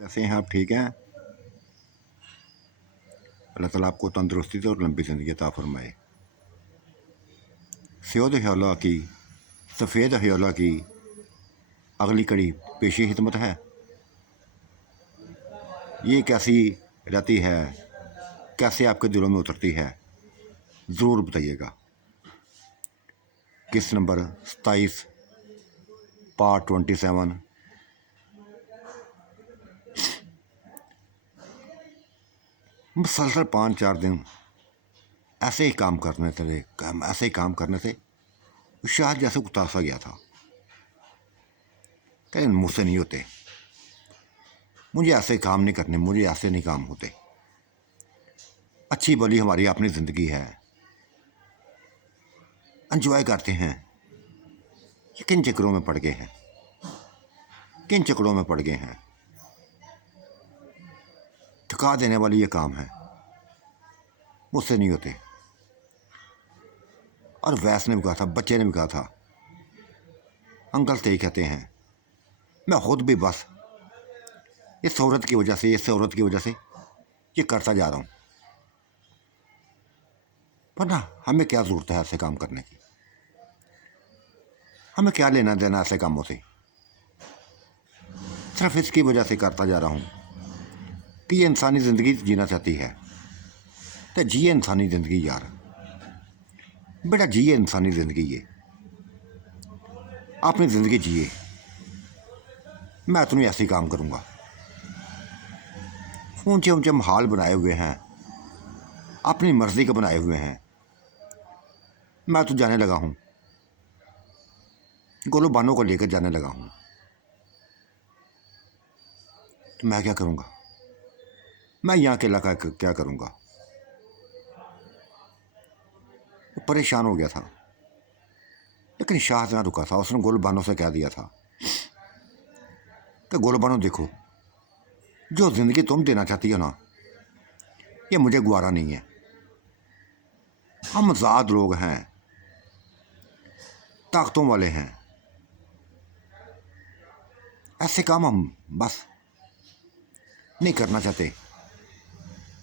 कैसे हैं आप? ठीक हैं? अल्लाह ताला आपको तंदुरुस्ती और लंबी ज़िंदगी अता फरमाए। सैयद हौला की सफ़ेद हौला की अगली कड़ी पेशी हिदमत है। ये कैसी रहती है, कैसे आपके दिलों में उतरती है, ज़रूर बताइएगा। किस्त नंबर 27 पार्ट 27। मुसलसल 5-4 दिन ऐसे ही काम करने से शायद जैसे उतासा गया था। कहीं मुझसे नहीं होते, मुझे ऐसे काम नहीं करने, मुझे ऐसे नहीं काम होते। अच्छी भली हमारी अपनी ज़िंदगी है, एंजॉय करते हैं। ये किन चक्करों में पड़ गए हैं, किन चक्करों में पड़ गए हैं। थका देने वाली ये काम है, मुझसे नहीं होते। और वैस ने भी कहा था, बच्चे ने भी कहा था, अंकल से ही कहते हैं। मैं खुद भी बस इस औरत की वजह से ये करता जा रहा हूँ। पर ना, हमें क्या ज़रूरत है ऐसे काम करने की? हमें क्या लेना देना ऐसे कामों से? सिर्फ इसकी वजह से करता जा रहा हूँ कि ये इंसानी ज़िंदगी जीना चाहती है। तो जिए इंसानी ज़िंदगी यार, बेटा जिए इंसानी ज़िंदगी। ये अपनी ज़िंदगी जिए। मैं तुम्हें ऐसे ही काम करूँगा। ऊंचे ऊंचे महाल बनाए हुए हैं, अपनी मर्जी के बनाए हुए हैं। मैं तो जाने लगा हूँ, गोलो बानों को लेकर जाने लगा हूँ। तो मैं क्या करूँगा? मैं यहाँ अकेला क्या करूँगा? वो परेशान हो गया था, लेकिन शाह ना रुका था। उसने गोलो बानों से कह दिया था कि गोलो बानो देखो, जो ज़िंदगी तुम देना चाहती हो ना, ये मुझे ग्वारा नहीं है। हम आज़ाद लोग हैं, ताकतों वाले हैं। ऐसे काम हम बस नहीं करना चाहते।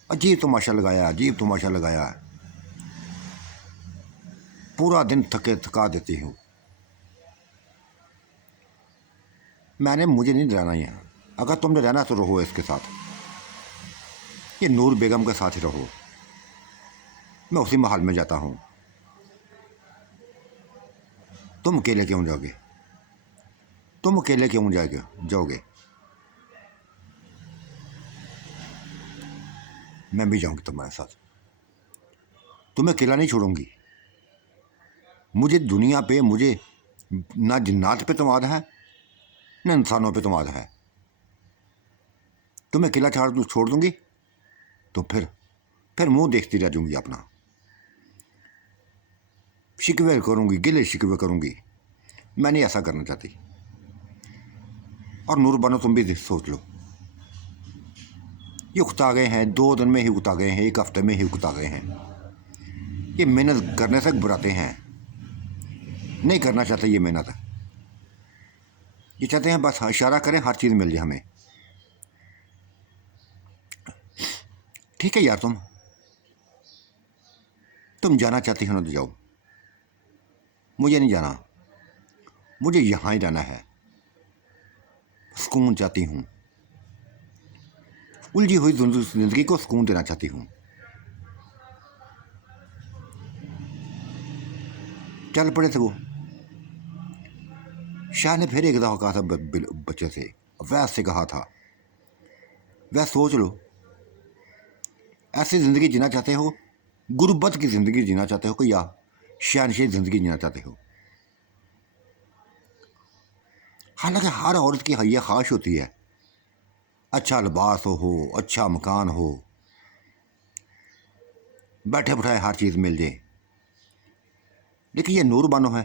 अजीब तमाशा लगाया। पूरा दिन थका देती हूँ। मुझे नहीं रहना यहाँ। अगर तुमने रहना तो रहो इसके साथ, ये नूर बेगम के साथ ही रहो। मैं उसी महल में जाता हूँ। तुम अकेले क्यों जाओगे? मैं भी जाऊंगी तुम्हारे साथ। तुम्हें अकेला नहीं छोड़ूंगी। मुझे दुनिया पे ना जिन्नात पे तमाद है, ना इंसानों पे तमाद है। तुम्हें अकेला छोड़ दूंगी तो फिर मुंह देखती रह जाऊंगी अपना। शिकवे करूंगी, गिले शिकवे करूंगी। मैं नहीं ऐसा करना चाहती। और नूर बनो, तुम भी सोच लो। ये उकता गए हैं, 2 दिन में ही उकता गए हैं, 1 हफ्ते में ही उकता गए हैं। ये मेहनत करने से घबराते हैं, नहीं करना चाहते ये मेहनत। ये चाहते हैं बस इशारा करें, हर चीज़ मिल जाए हमें। ठीक है यार, तुम जाना चाहती हो ना तो जाओ। मुझे नहीं जाना, मुझे यहाँ ही रहना है। सुकून चाहती हूँ, उलझी हुई जिंदगी को सुकून देना चाहती हूँ। चल पड़े थे वो। शाह ने फिर एक दफ़ा कहा था बच्चे से, वैस से कहा था, वह सोच लो, ऐसी ज़िंदगी जीना चाहते हो, गुर्बत की ज़िंदगी जीना चाहते हो, या शहनशाही ज़िंदगी जीना चाहते हो? हालांकि हर औरत की ये ख्वाहिश होती है, अच्छा लिबास हो, अच्छा मकान हो, बैठे बैठाए हर चीज़ मिल जाए। लेकिन ये नूर बानो है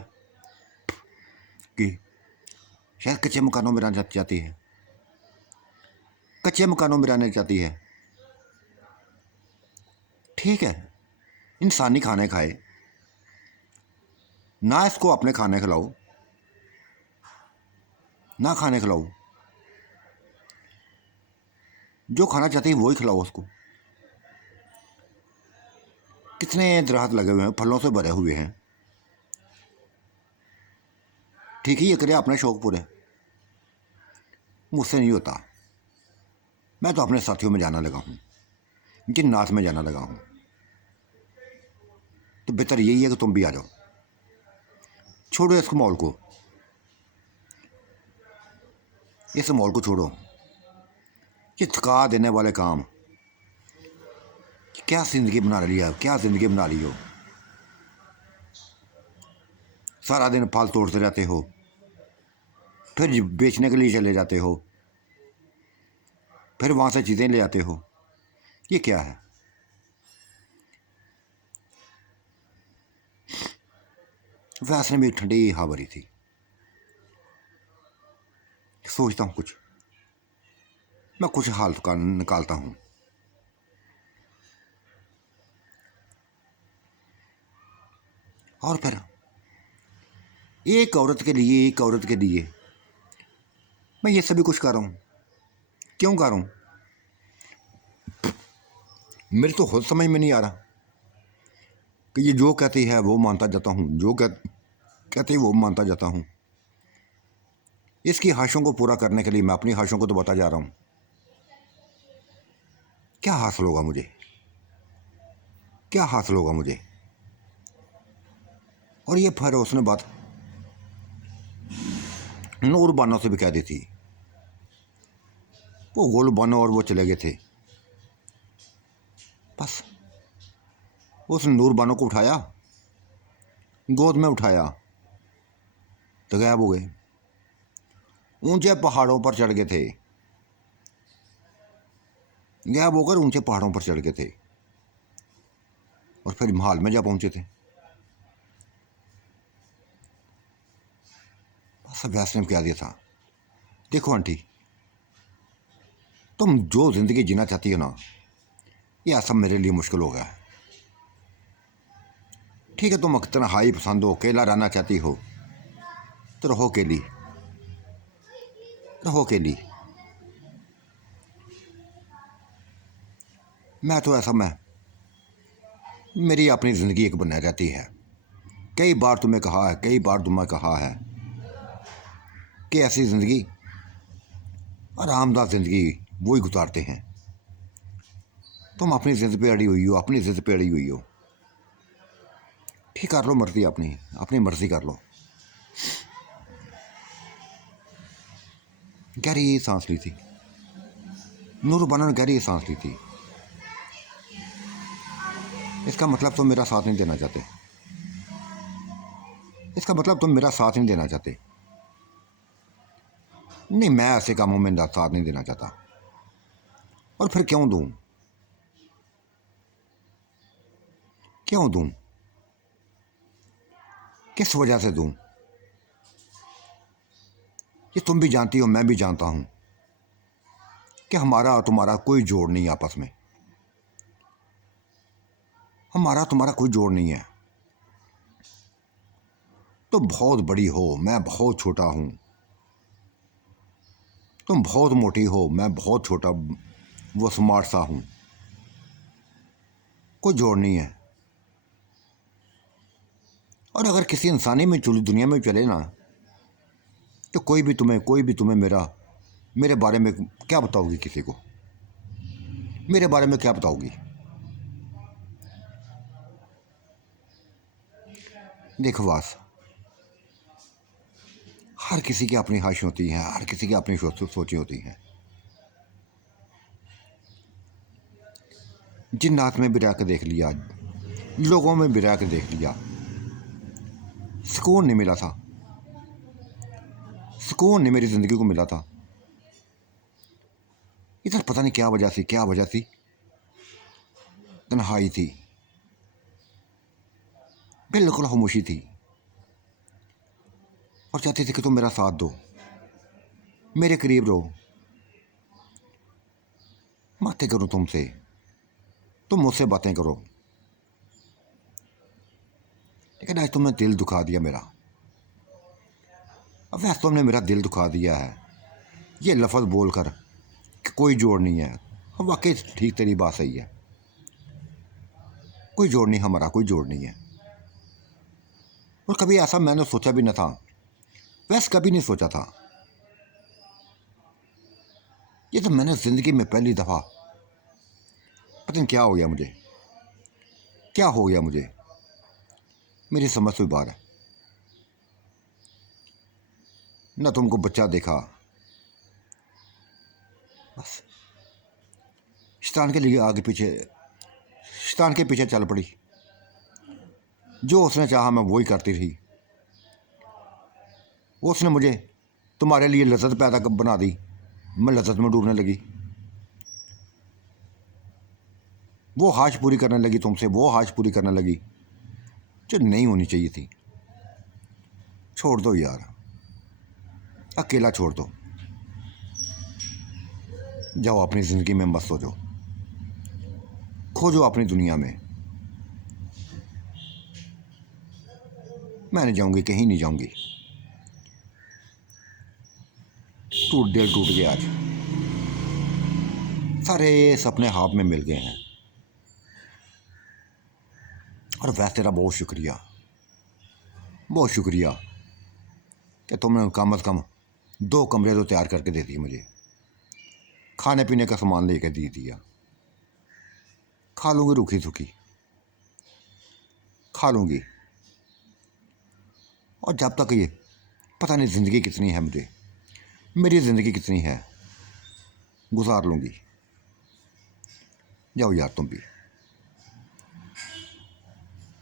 कि शायद कच्चे मकानों में रहना चाहती है, कच्चे मकानों में रहना चाहती है। ठीक है, इंसानी खाने खाए ना, इसको अपने खाने खिलाओ ना खाने खिलाओ। जो खाना चाहती है वही खिलाओ उसको। कितने दरख्त लगे हुए हैं, फलों से भरे हुए हैं, ठीक है, ये करे अपने शौक पूरे। मुझसे नहीं होता। मैं तो अपने साथियों में जाना लगा हूँ, जिन्नात में जाना लगा हूँ। तो बेहतर यही है कि तुम भी आ जाओ। छोड़ो इस माहौल को, इस माहौल को छोड़ो। ये थका देने वाले काम, क्या ज़िंदगी बना लिया, क्या ज़िंदगी बना ली हो। सारा दिन फल तोड़ते रहते हो, फिर बेचने के लिए चले जाते हो, फिर वहाँ से चीज़ें ले आते हो। ये क्या है? वैसे में ठंडी हवा भरी थी। सोचता हूँ कुछ, मैं कुछ हाल निकालता हूँ। और फिर एक औरत के लिए, एक औरत के लिए मैं ये सभी कुछ कर रहा हूँ। क्यों कर रहा हूँ? मेरे तो खुद समझ में नहीं आ रहा कि ये जो कहती है वो मानता जाता हूँ, जो कहती है वो मानता जाता हूँ। इसकी ख्वाहिशों को पूरा करने के लिए मैं अपनी ख्वाहिशों को तो बताता जा रहा हूँ। क्या हासिल होगा मुझे? क्या हासिल होगा मुझे? और ये फिर उसने बात नूर बानो से भी कह दी थी। वो गोल बानो और वो चले गए थे। बस उसने नूर बानो को उठाया, गोद में उठाया, तो गायब हो गए। ऊंचे पहाड़ों पर चढ़ गए थे, गायब होकर ऊंचे पहाड़ों पर चढ़ गए थे, और फिर महल में जा पहुंचे थे। बस वैसे ने कह दिया था, देखो आंटी, तुम जो जिंदगी जीना चाहती हो ना, यह सब मेरे लिए मुश्किल हो गया है। ठीक है, तुम तन्हाई पसंद हो, अकेला रहना चाहती हो, तो रहो अकेली, रहो अकेली। मैं तो ऐसा, मैं मेरी अपनी ज़िंदगी एक बना रहती है। कई बार तुम्हें कहा है, कई बार तुम्हें कहा है कि ऐसी ज़िंदगी, आरामदायक ज़िंदगी वही गुजारते हैं। तुम अपनी ज़िद पे अड़ी हुई हो, अपनी ज़िद पे अड़ी हुई हो। ठीक, कर लो मर्जी अपनी, अपनी मर्जी कर लो। गहरी सांस ली थी नूर बानो ने, गहरी सांस ली थी। इसका मतलब तुम मेरा साथ नहीं देना चाहते, इसका मतलब तुम मेरा साथ नहीं देना चाहते। नहीं, मैं ऐसे कामों में साथ नहीं देना चाहता। और फिर क्यों दूं? क्यों दूं? किस वजह से दूं? ये तुम भी जानती हो, मैं भी जानता हूं कि हमारा और तुम्हारा कोई जोड़ नहीं है आपस में। हमारा तुम्हारा कोई जोड़ नहीं है। तुम बहुत बड़ी हो, मैं बहुत छोटा हूं। तुम बहुत मोटी हो, मैं बहुत छोटा वो स्मार्ट सा हूं। कोई जोड़ नहीं है। और अगर किसी इंसानी में चली दुनिया में चले ना, तो कोई भी तुम्हें मेरे बारे में क्या बताओगी? किसी को मेरे बारे में क्या बताओगी? देखो वास, हर किसी की अपनी ख्वाहिश होती है, हर किसी की अपनी सोचें होती हैं। जिन्नात में भी रह के देख लिया, लोगों में भी रह के देख लिया, सुकून नहीं मिला था, सुकून नहीं मेरी ज़िंदगी को मिला था। इधर पता नहीं क्या वजह थी, क्या वजह थी। तन्हाई थी, बिल्कुल खामोशी थी, और चाहती थी कि तुम मेरा साथ दो, मेरे करीब रहो। बातें करो तुमसे, तुम मुझसे बातें करो, लेकिन आज तुमने दिल दुखा दिया मेरा। अब वैसे तुमने मेरा दिल दुखा दिया है, ये लफ्ज़ बोलकर कि कोई जोड़ नहीं है। हाँ, वाकई ठीक, तेरी बात सही है। कोई जोड़ नहीं, हमारा कोई जोड़ नहीं है। और कभी ऐसा मैंने सोचा भी न था, वैसे कभी नहीं सोचा था। ये तो मैंने ज़िंदगी में पहली दफ़ा, पता नहीं क्या हो गया मुझे, क्या हो गया मुझे, मेरी समझ से बाहर है। न तुमको बच्चा देखा, बस शैतान के लिए आगे पीछे, शैतान के पीछे चल पड़ी। जो उसने चाहा मैं वही करती रही। उसने मुझे तुम्हारे लिए लज्जत पैदा बना दी, मैं लज्जत में डूबने लगी। वो ख्वाहिश पूरी करने लगी तुमसे, वो ख्वाहिश पूरी करने लगी जो नहीं होनी चाहिए थी। छोड़ दो यार, अकेला छोड़ दो, जाओ अपनी ज़िंदगी में मस्त हो जाओ, खो जाओ अपनी दुनिया में। मैं नहीं जाऊंगी, कहीं नहीं जाऊंगी। दिल टूट गया आज, सारे सपने हाथ में मिल गए हैं। और वैसे तेरा बहुत शुक्रिया, बहुत शुक्रिया कि तुमने कम अज़ कम 2 कमरे तो तैयार करके दे दिए मुझे, खाने पीने का सामान लेकर दे दिया। खा लूँगी रूखी सूखी, खा लूँगी। और जब तक ये पता नहीं ज़िंदगी कितनी है, मुझे मेरी ज़िंदगी कितनी है, गुजार लूँगी। जाओ यार तुम भी।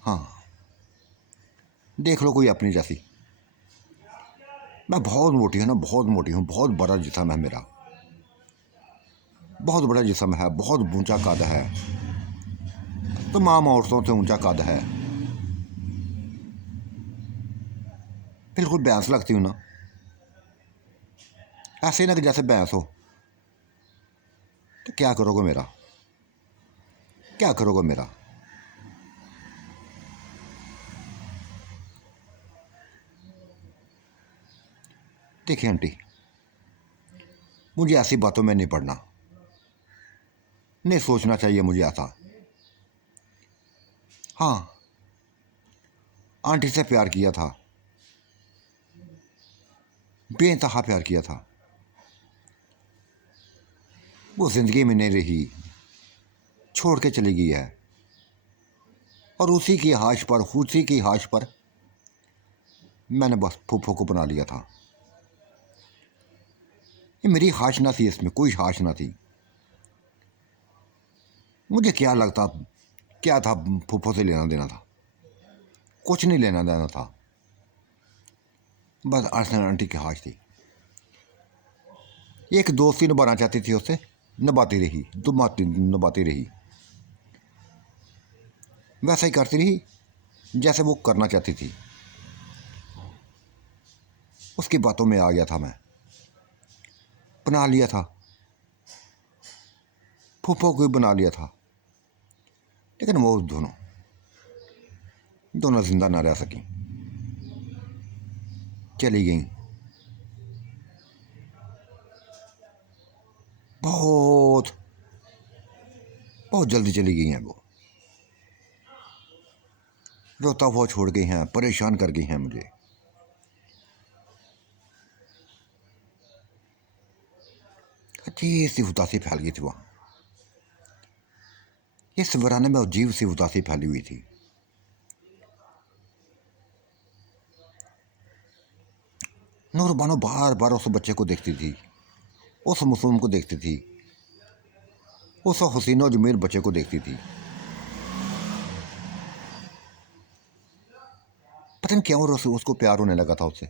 हाँ, देख लो कोई अपनी जैसी। मैं बहुत मोटी हूँ ना, बहुत मोटी हूँ, बहुत बड़ा जिस्म है मेरा, बहुत बड़ा जिस्म है, बहुत ऊंचा कद है, तमाम औरतों से ऊंचा कद है। बिल्कुल भैंस लगती हूँ ना, ऐसे ना कि जैसे भैंस हो। तो क्या करोगे मेरा, क्या करोगे मेरा? देखिए आंटी, मुझे ऐसी बातों में नहीं पड़ना, नहीं सोचना चाहिए मुझे ऐसा। हाँ, आंटी से प्यार किया था, बेइंतहा प्यार किया था। वो ज़िंदगी में नहीं रही, छोड़ के चली गई है। और उसी की हाश पर, उसी की हाश पर मैंने बस फूफो को बना लिया था। ये मेरी ख्वाहिश ना थी, इसमें कोई ख्वाहिश ना थी। मुझे क्या लगता, क्या था फूफो से लेना देना था? कुछ नहीं लेना देना था, बस अर्चना आंटी की ख्वाहिश थी। एक दोस्ती निभाना चाहती थी, उससे निभाती रही, निभाती रही, वैसा ही करती रही जैसे वो करना चाहती थी। उसकी बातों में आ गया था मैं, बना लिया था, फूफो को भी बना लिया था। लेकिन वो दोनों दोनों जिंदा ना रह सकी, चली गई। बहुत बहुत जल्दी चली गई हैं वो, रोता हुआ छोड़ गई हैं, परेशान कर गई हैं मुझे। अजीब सी उदासी फैल गई थी वहाँ, इस वीराने में अजीब सी उदासी फैली हुई थी। नूरबानो बार बार उस बच्चे को देखती थी, उस मासूम को देखती थी, उस हसीनो जमीर बच्चे को देखती थी। पता नहीं क्यों उसको प्यार होने लगा था उससे,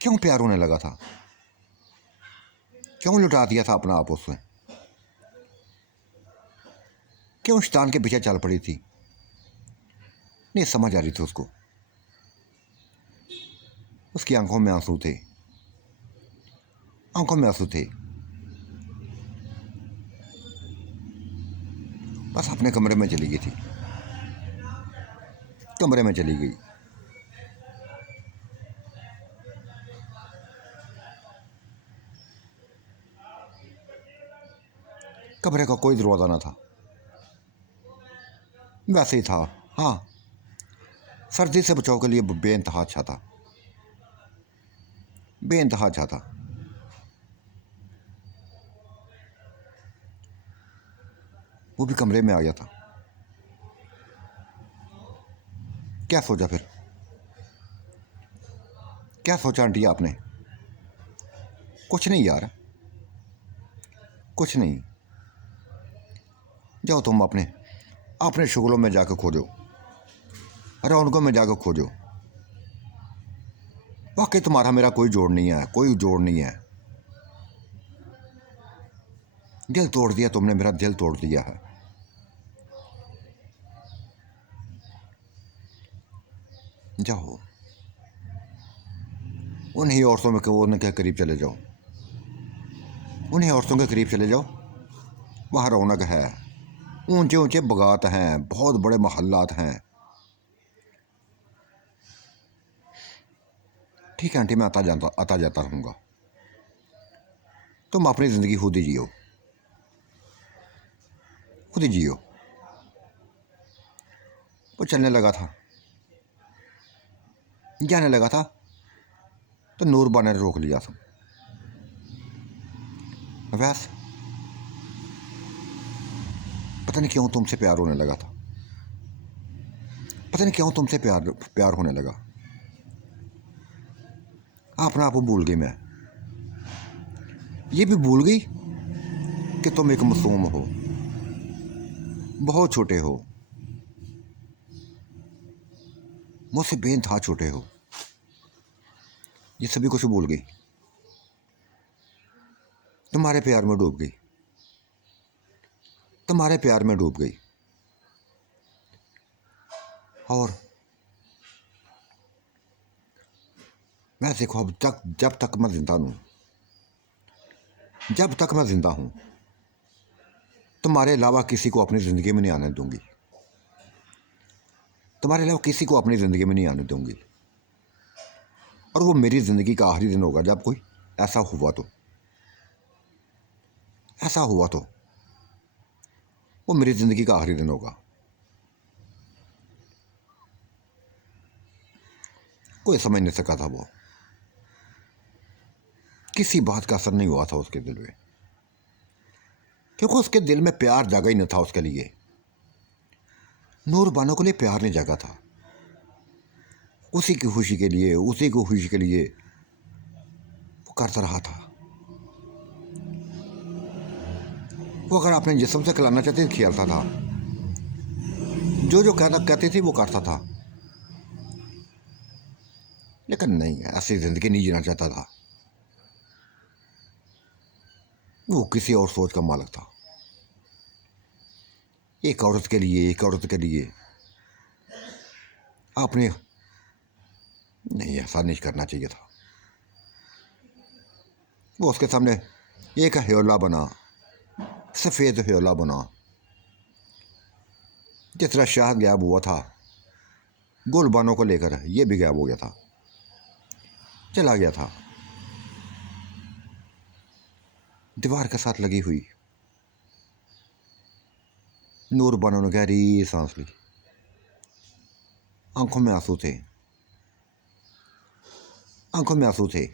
क्यों प्यार होने लगा था, क्यों लुटा दिया था अपना आप उससे, क्यों शैतान के पीछे चल पड़ी थी। नहीं समझ आ रही थी उसको, उसकी आंखों में आंसू थे, आंखों में आंसू थे। बस अपने कमरे में चली गई थी, कमरे में चली गई। कमरे का कोई दरवाज़ा ना था, वैसे ही था। हाँ, सर्दी से बचाव के लिए बेइंतहा अच्छा था, बेइंतहा अच्छा था। वो भी कमरे में आ गया था। क्या सोचा फिर, क्या सोचा आंटी आपने? कुछ नहीं यार, कुछ नहीं। जाओ तुम अपने अपने शुगलों में जाकर खोजो, रौनकों में जाकर खोजो। वाकई तुम्हारा मेरा कोई जोड़ नहीं है, कोई जोड़ नहीं है। दिल तोड़ दिया तुमने, मेरा दिल तोड़ दिया है। जाओ उन्हीं औरतों के उनके करीब चले जाओ, उन्हीं औरतों के करीब चले जाओ। वहाँ रौनक है, ऊंचे ऊंचे बगात हैं, बहुत बड़े महल्लात हैं। ठीक है आंटी, मैं आता जाता रहूँगा। तुम अपनी ज़िंदगी खुद ही जियो, खुद ही जियो। वो चलने लगा था, जाने लगा था, तो नूरबा ने रोक लिया था। वैस पता नहीं क्यों तुमसे प्यार होने लगा था, पता नहीं क्यों तुमसे प्यार होने लगा। अपना आप भूल गई मैं, ये भी भूल गई कि तुम एक मासूम हो, बहुत छोटे हो, मुझसे बेइंतहा छोटे हो। ये सभी कुछ भूल गई, तुम्हारे प्यार में डूब गई, तुम्हारे प्यार में डूब गई। और मैं देखो, अब तक जब तक मैं जिंदा हूँ, जब तक मैं जिंदा हूँ, तुम्हारे अलावा किसी को अपनी ज़िंदगी में नहीं आने दूंगी, तुम्हारे अलावा किसी को अपनी ज़िंदगी में नहीं आने दूंगी। और वो मेरी ज़िंदगी का आखिरी दिन होगा जब कोई ऐसा हुआ तो, ऐसा हुआ तो वो मेरी ज़िंदगी का आखिरी दिन होगा। कोई समझ नहीं सका था, वो किसी बात का असर नहीं हुआ था उसके दिल में, क्योंकि उसके दिल में प्यार जागा ही नहीं था उसके लिए। नूरबानो के लिए प्यार नहीं जागा था, उसी की खुशी के लिए, उसी की खुशी के लिए वो करता रहा था। वो अगर अपने जिस्म से खिलाना चाहती थी, खेलता था, जो जो कहती थी वो करता था। लेकिन नहीं, ऐसी ज़िंदगी नहीं जीना चाहता था। वो किसी और सोच का मालिक था। एक औरत के लिए, एक औरत के लिए आपने नहीं, ऐसा नहीं करना चाहिए था। वो उसके सामने एक ह्योला बना, सफ़ेद ह्योला बना। जिस तरह शाह गायब हुआ था गुलबानों को लेकर, ये भी गायब हो गया था, चला गया था। दीवार के साथ लगी हुई नूरबानो ने गहरी सांस ली, आंखों में आंसू थे, आंखों में आंसू थे।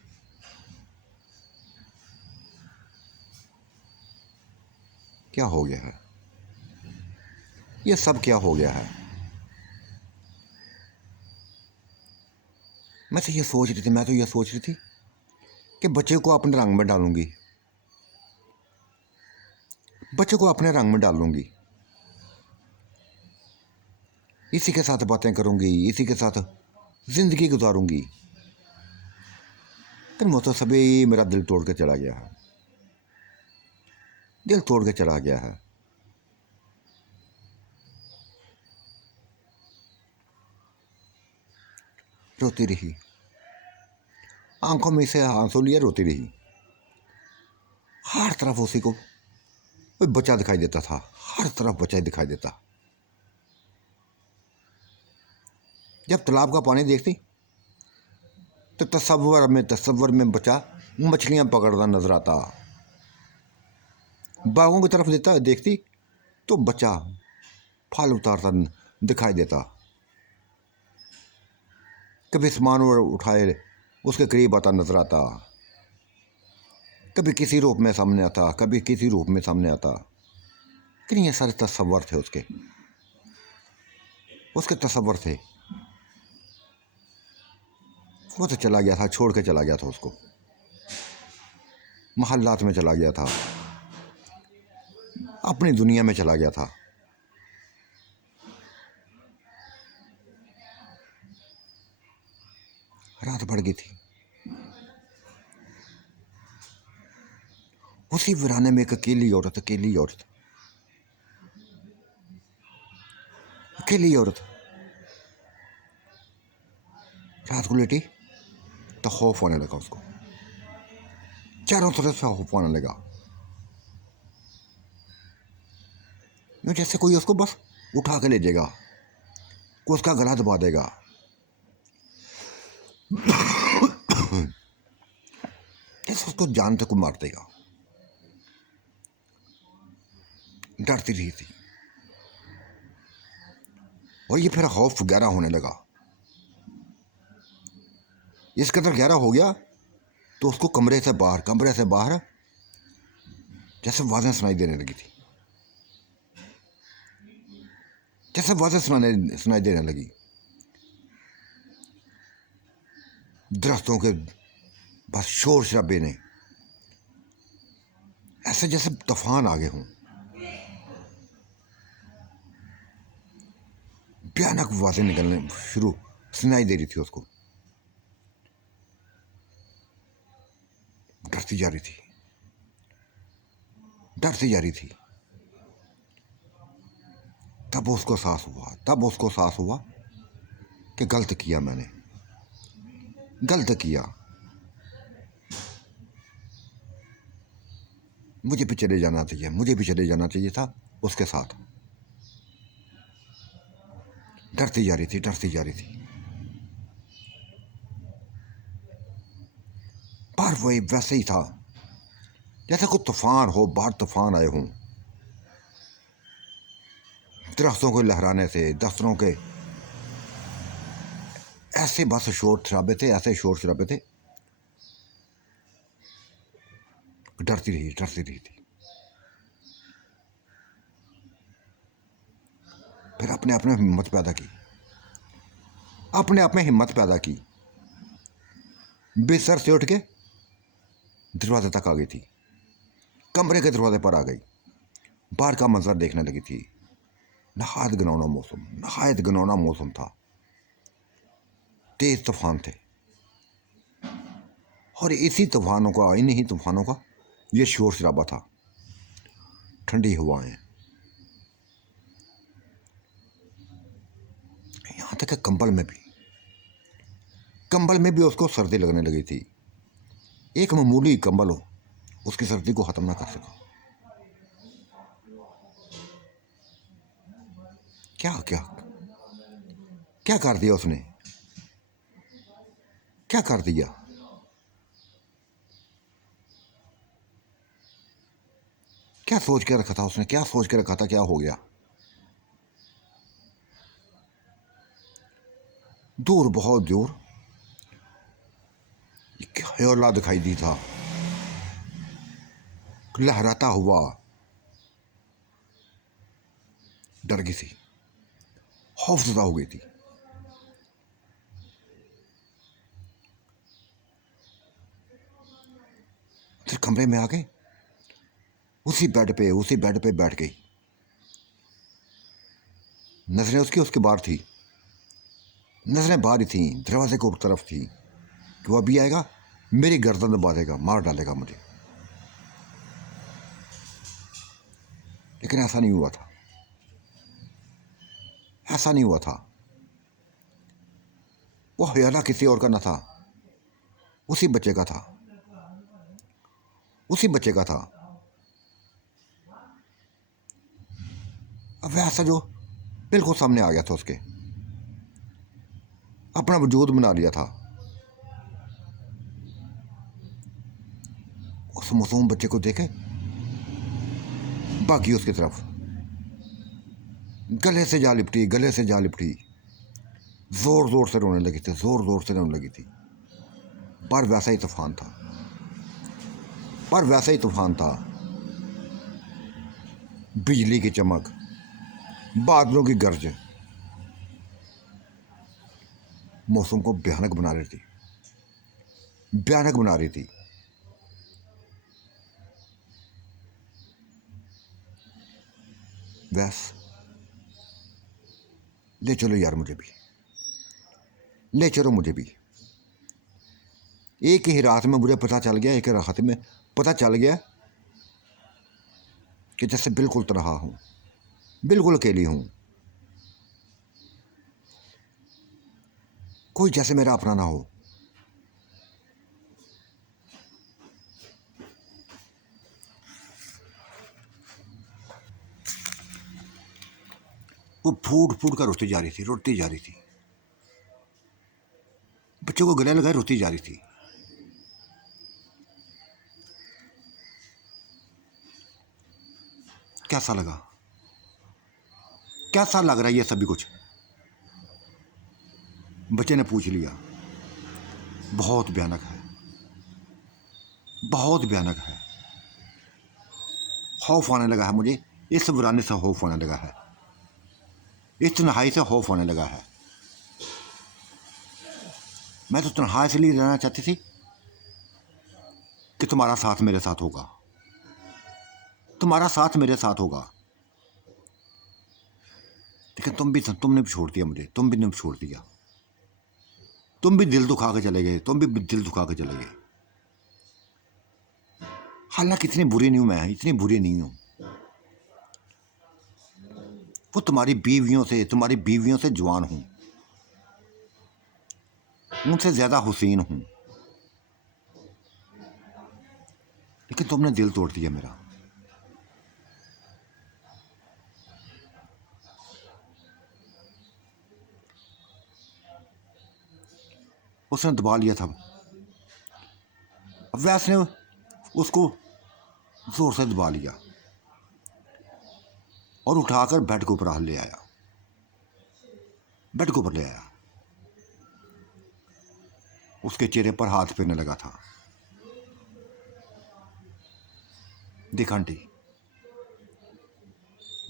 क्या हो गया है, ये सब क्या हो गया है? मैं तो ये सोच रही थी, मैं तो ये सोच रही थी कि बच्चे को अपने रंग में डालूंगी, बच्चे को अपने रंग में डालूंगी, इसी के साथ बातें करूंगी, इसी के साथ जिंदगी गुजारूंगी। फिर वो तो सभी मेरा दिल तोड़ के चला गया है, दिल तोड़ के चला गया है। रोती रही, आंखों में से आंसू लिए रोती रही। हर तरफ उसी को बच्चा दिखाई देता था, हर तरफ बच्चा ही दिखाई देता। जब तालाब का पानी देखती तो तस्वर में बच्चा मछलियां पकड़ता नजर आता, बागों की तरफ देखती तो बच्चा फल उतारता दिखाई देता। कभी सामान उठाए उसके करीब आता नजर आता, कभी किसी रूप में सामने आता, कभी किसी रूप में सामने आता। लेकिन ये सारे तस्वर थे उसके, उसके तस्वर थे। वो तो चला गया था, छोड़ के चला गया था उसको, महल्लात में चला गया था, अपनी दुनिया में चला गया था। रात बढ़ गई थी। उसी वीराने में एक अकेली औरत, अकेली औरत, अकेली औरत रात को लेटी तो खौफ होने लगा उसको, चारों तरफ से खौफ होने लगा। यूं जैसे कोई उसको बस उठा के ले जाएगा, कोई उसका गला दबा देगा। जैसे उसको जान तक मार देगा। डरती रही थी और ये फिर खौफ गहरा होने लगा। इस कदर गहरा हो गया तो उसको कमरे से बाहर जैसे आवाज़ें सुनाई देने लगी थी, जैसे आवाज़ें सुनाई देने लगी। दरख्तों के बस शोर शराबे ने, ऐसे जैसे तूफान आ गए हों। भयानक आवाज़ें निकलने शुरू सुनाई दे रही थी उसको। डरती जा रही थी, डरती जा रही थी। तब उसको एहसास हुआ कि गलत किया मैंने, गलत किया। मुझे भी चले जाना चाहिए था उसके साथ। डरती जा रही थी। पर वही वैसे ही था जैसे कोई तूफान हो, बाहर तूफान आए हों। दरख्तों को लहराने से, दफ्तरों के ऐसे बस शोर शराबे थे। डरती रही थी। फिर अपने आप में हिम्मत पैदा की, बिस्तर से उठ के दरवाजे तक आ गई थी, कमरे के दरवाजे पर आ गई, बाहर का मंजर देखने लगी थी। नहायत घिनौना मौसम था। तेज तूफान थे और इन्हीं तूफानों का ये शोर शराबा था। ठंडी हवाएं, यहाँ तक कि कंबल में भी उसको सर्दी लगने लगी थी। एक मामूली कंबल हो उसकी सर्दी को ख़त्म ना कर सका। क्या क्या क्या कर दिया उसने, क्या कर दिया? क्या सोच के रखा था उसने, क्या हो गया? बहुत दूर एक हयोला दिखाई दी था, लहराता हुआ। डर गई थी, खौफजदा हो गई थी। फिर कमरे में आ गए, उसी बेड पे बैठ गई। नजरें उसके बाहर थी, नजरें बाहर ही थी, दरवाजे को तरफ थी कि वो अभी आएगा, मेरी गर्दन दबा देगा, मार डालेगा मुझे। लेकिन ऐसा नहीं हुआ था। वो हयाला किसी और का न था, उसी बच्चे का था। अब वैसा जो बिल्कुल सामने आ गया था, उसके अपना वजूद बना लिया था। उस मासूम बच्चे को देखे भागी उसकी तरफ, गले से जा लिपटी, गले से जा लिपटी, ज़ोर ज़ोर से रोने लगी थी, ज़ोर ज़ोर से रोने लगी थी। पर वैसा ही तूफान था, पर वैसा ही तूफान था। बिजली की चमक, बादलों की गर्ज मौसम को भयानक बना रही थी, भयानक बना रही थी। वैस ले चलो यार, मुझे भी ले चलो, मुझे भी। एक ही रात में मुझे पता चल गया, एक रात में पता चल गया कि जैसे बिल्कुल तन्हा हूँ, बिल्कुल अकेली हूँ, कोई जैसे मेरा अपना ना हो। वो फूट फूट कर रोती जा रही थी, रोती जा रही थी, बच्चों को गले लगाए रोती जा रही थी। कैसा लगा, कैसा लग रहा है ये सभी कुछ? बच्चे ने पूछ लिया। बहुत भयानक है, बहुत भयानक है। खौफ आने लगा है मुझे, इस वीराने से खौफ आने लगा है, इस तन्हाई से खौफ आने लगा है। मैं तो तन्हा इसलिए रहना चाहती थी कि तुम्हारा साथ मेरे साथ होगा, तुम्हारा साथ मेरे साथ होगा। लेकिन तुमने भी छोड़ दिया मुझे, तुम भी ने छोड़ दिया, तुम भी दिल दुखा के चले गए, तुम भी दिल दुखा के चले गए। हालांकि इतनी बुरी नहीं हूं मैं, इतनी बुरी नहीं हूं। वो तुम्हारी बीवियों से जवान हूं, उनसे ज्यादा हुसैन हूं। लेकिन तुमने दिल तोड़ दिया मेरा। उसने दबा लिया था। अब वैस ने उसको जोर से दबा लिया और उठाकर बेड के ऊपर ले आया, बेड के ऊपर ले आया। उसके चेहरे पर हाथ फेरने लगा था। देख आंटी,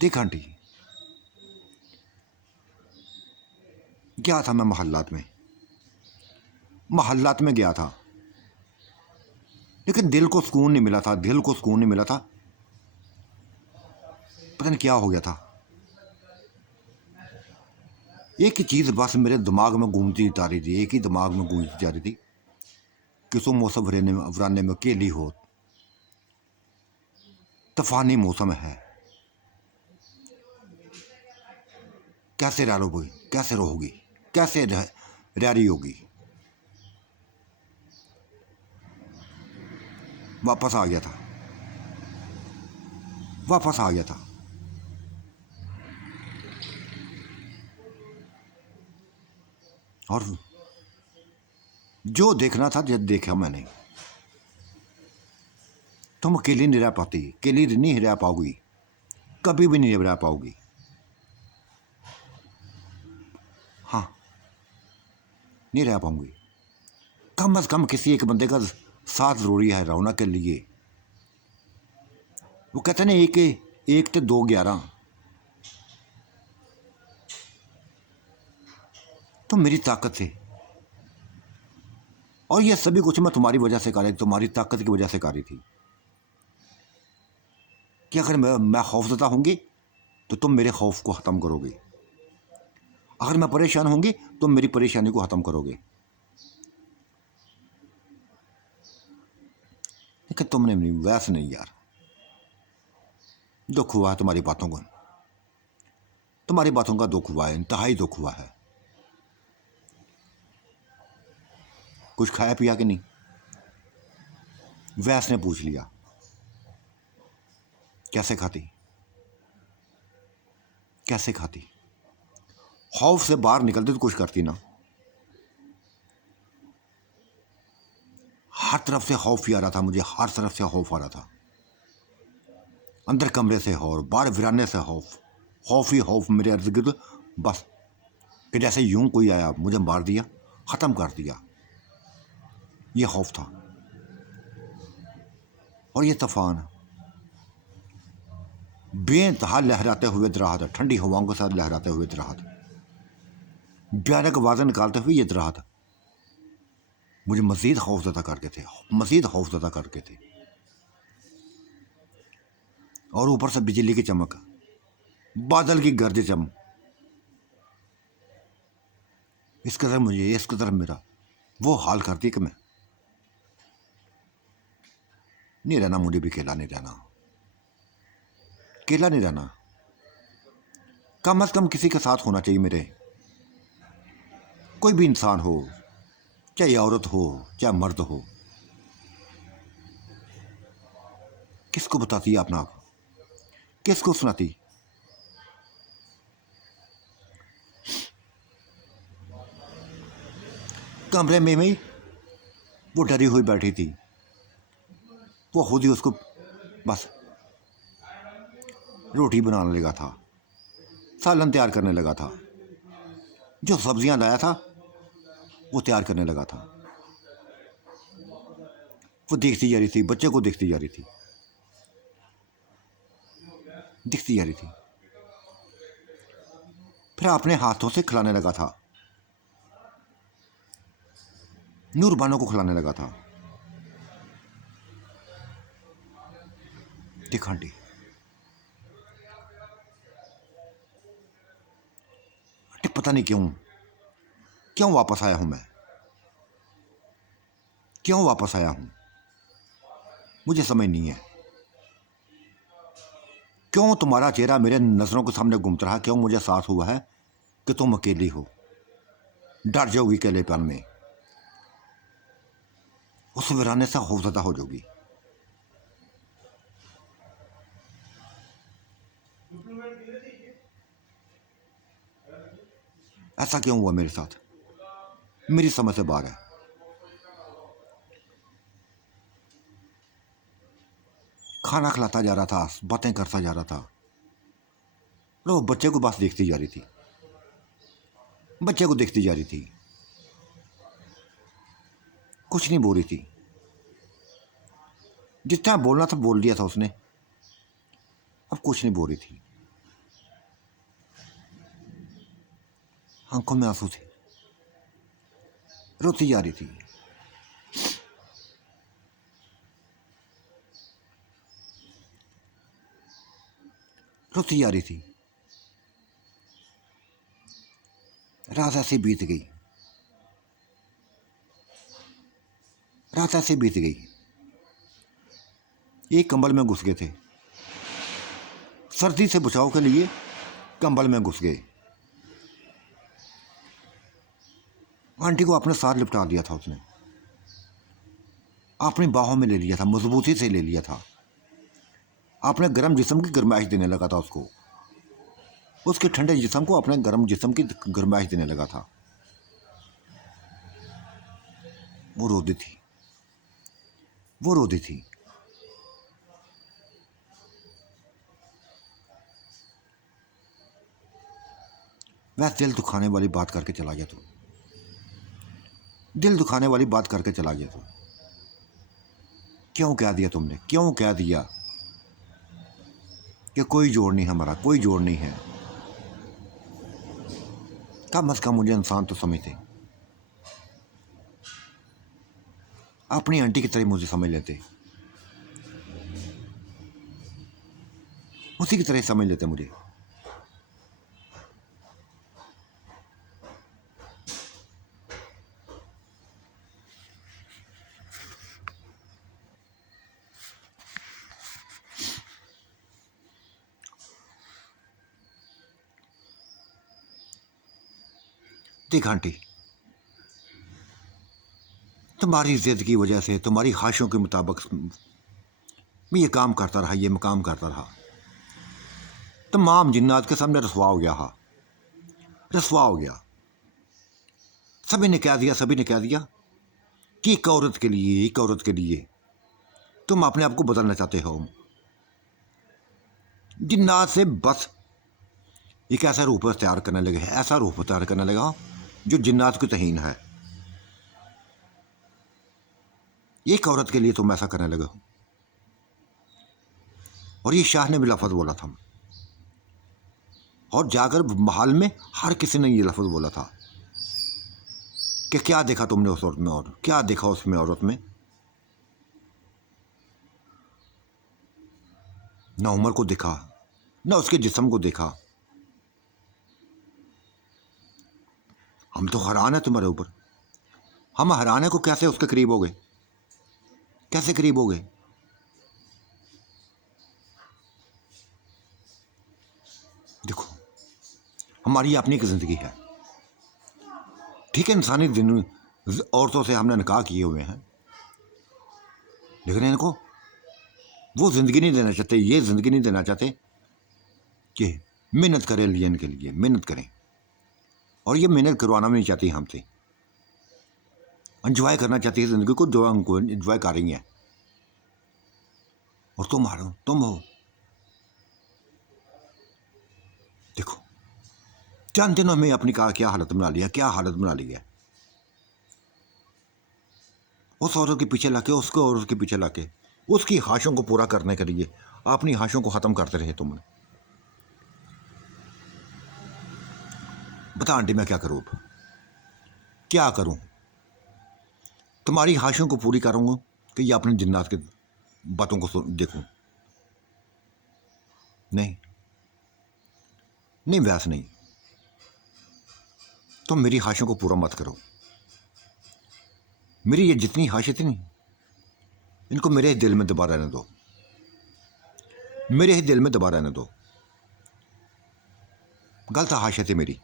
देख आंटी, गया था मैं महल्लात में गया था, लेकिन दिल को सुकून नहीं मिला था, दिल को सुकून नहीं मिला था। पता नहीं क्या हो गया था। एक ही चीज़ बस मेरे दिमाग में गूंजती जा रही थी, एक ही दिमाग में गूंजती जा रही थी कि तुम मौसम वराने में अकेली हो, तूफानी मौसम है, कैसे रह लोगी, कैसे रहोगी, कैसे रह रही होगी। वापस आ गया था, वापस आ गया था। और जो देखना था जब देखा मैंने। तुम अकेली नहीं रह पाती, अकेली नहीं रह पाओगी, कभी भी नहीं रह पाओगी। हाँ, नहीं रह पाऊंगी। कम से कम किसी एक बंदे का साथ जरूरी है रौनक के लिए। वो कहते ना, एक तो 2 11। तो मेरी ताकत से, और ये सभी कुछ मैं तुम्हारी वजह से कर रही थी, तुम्हारी ताकत की वजह से कर रही थी। कि अगर मैं खौफज़दा होंगी तो तुम मेरे खौफ को ख़त्म करोगे, अगर मैं परेशान होंगी तो मेरी परेशानी को ख़त्म करोगे। लेकिन तुमने नहीं, वैसे नहीं यार। दुख हुआ है तुम्हारी बातों को, तुम्हारी बातों का दुख हुआ है, इंतहाई दुख हुआ है। कुछ खाया पिया कि नहीं? वैस ने पूछ लिया। कैसे खाती, कैसे खाती? खौफ से बाहर निकलती तो कुछ करती ना। हर तरफ से खौफ ही आ रहा था मुझे, हर तरफ से खौफ आ रहा था। अंदर कमरे से और बाहर वीराने से खौफ, खौफ ही खौफ मेरे इर्द गिर्द, बस कि जैसे यूं कोई आया मुझे मार दिया, ख़त्म कर दिया। ये खौफ था। और ये तूफान बेइंतहा लहराते हुए इधर रहा था, ठंडी हवाओं के साथ लहराते हुए इधर रहा था, भयानक आवाज़ें निकालते हुए ये इधर रहा था। मुझे मज़ीद खौफज़दा करके थे, मज़ीद खौफज़दा करके थे। और ऊपर से बिजली की चमक, बादल की गर्ज चमक, इस कदर मुझे, इस कदर मेरा वो हाल करती कि मैं नहीं रहना, मुझे भी अकेला नहीं रहना, अकेला नहीं रहना। कम अज़ कम किसी के साथ होना चाहिए मेरे, कोई भी इंसान हो, चाहे औरत हो चाहे मर्द हो। किसको बताती है अपना आप, किसको सुनाती। कमरे में ही वो डरी हुई बैठी थी, वो खुद ही उसको बस रोटी बनाने लगा था, सालन तैयार करने लगा था, जो सब्जियां लाया था वो तैयार करने लगा था। वो देखती जा रही थी, बच्चे को देखती जा रही थी, दिखती जा रही थी। फिर अपने हाथों से खिलाने लगा था, नूरबानो को खिलाने लगा था। देख आंटी, पता नहीं क्यों क्यों वापस आया हूं मैं, क्यों वापस आया हूं, मुझे समझ नहीं है। क्यों तुम्हारा चेहरा मेरे नज़रों के सामने घूमता रहा, क्यों मुझे एहसास हुआ है कि तुम अकेली हो, डर जाओगी अकेलेपन में, उस वीराने से खौफज़दा हो जाओगी। ऐसा क्यों हुआ मेरे साथ, मेरी समझ से बाहर है। खाना खिलाता जा रहा था, बातें करता जा रहा था, और वो बच्चे को बस देखती जा रही थी, बच्चे को देखती जा रही थी, कुछ नहीं बोल रही थी। जितना बोलना था बोल दिया था उसने, अब कुछ नहीं बोल रही थी। आंखों में आंसू थे, रोती जा रही थी। रोती जा रही थी। रात ऐसे बीत गई, रात ऐसे बीत गई। एक कंबल में घुस गए थे, सर्दी से बचाव के लिए कंबल में घुस गए। आंटी को अपने साथ लिपटा दिया था उसने, अपनी बाहों में ले लिया था, मजबूती से ले लिया था, अपने गर्म जिस्म की गर्माइश देने लगा था उसको, उसके ठंडे जिस्म को अपने गर्म जिस्म की गर्माइश देने लगा था। वो रोती थी, वो रोती थी। वह दिल दुखाने वाली बात करके चला गया, तू दिल दुखाने वाली बात करके चला गया। तू क्यों कह दिया तुमने, क्यों कह दिया कि कोई जोड़ नहीं है हमारा, कोई जोड़ नहीं है। कम अज कम मुझे इंसान तो समझते, अपनी आंटी की तरह मुझे समझ लेते, उसी की तरह समझ लेते मुझे। देख आंटी, तुम्हारी जिद की वजह से, तुम्हारी ख्वाहिशों के मुताबिक मैं ये काम करता रहा, ये मकाम करता रहा, तमाम जिन्नात के सामने रसवा हो गया। हाँ, रसवा हो गया। सभी ने कह दिया, सभी ने कह दिया कि एक औरत के लिए, एक औरत के लिए तुम अपने आप को बदलना चाहते हो। जिन्नात से बस एक ऐसा रूप तैयार करने लगे, ऐसा रूप तैयार करने लगा जो जिन्नात की तहीन है। एक औरत के लिए तुम ऐसा करने लगे हो। और ये शाह ने भी लफ्ज़ बोला था, और जाकर महल में हर किसी ने ये लफ्ज़ बोला था कि क्या देखा तुमने उस औरत में, और क्या देखा उसमें औरत में। न उम्र को देखा, न उसके जिस्म को देखा। हम तो हैरान है तुम्हारे ऊपर। हम हैरान है को कैसे उसके करीब हो गए, कैसे करीब हो गए। देखो, हमारी अपनी एक ज़िंदगी है, ठीक है। इंसानी औरतों से हमने निकाह किए हुए हैं, लेकिन इनको वो ज़िंदगी नहीं देना चाहते, ये ज़िंदगी नहीं देना चाहते कि मेहनत करें लिए, इनके लिए मेहनत करें। और ये मेहनत करवाना भी नहीं चाहती हमसे, एंजॉय करना चाहती है ज़िंदगी को, जो हमको एंजॉय कर रही हैं। और तुम हो। देखो, जानते हो हमें अपनी क्या हालत बना लिया, क्या हालत बना ली है। उस औरत के पीछे लाके, उसको औरत के पीछे लाके, उसकी ख्वाहिशों को पूरा करने के लिए अपनी ख्वाहिशों को ख़त्म करते रहे तुमने। बता आंटी, मैं क्या करूँ अब, क्या करूँ। तुम्हारी ख्वाहिशों को पूरी करूँगा कि या अपने जिन्नात के बातों को देखूँ। नहीं नहीं, वैसे नहीं। तुम मेरी ख्वाहिशों को पूरा मत करो। मेरी ये जितनी ख्वाहिशें थी नहीं, इनको मेरे दिल में दबा रहने दो, मेरे ही दिल में दबा रहने दो। गलत ख्वाहिशें थी मेरी,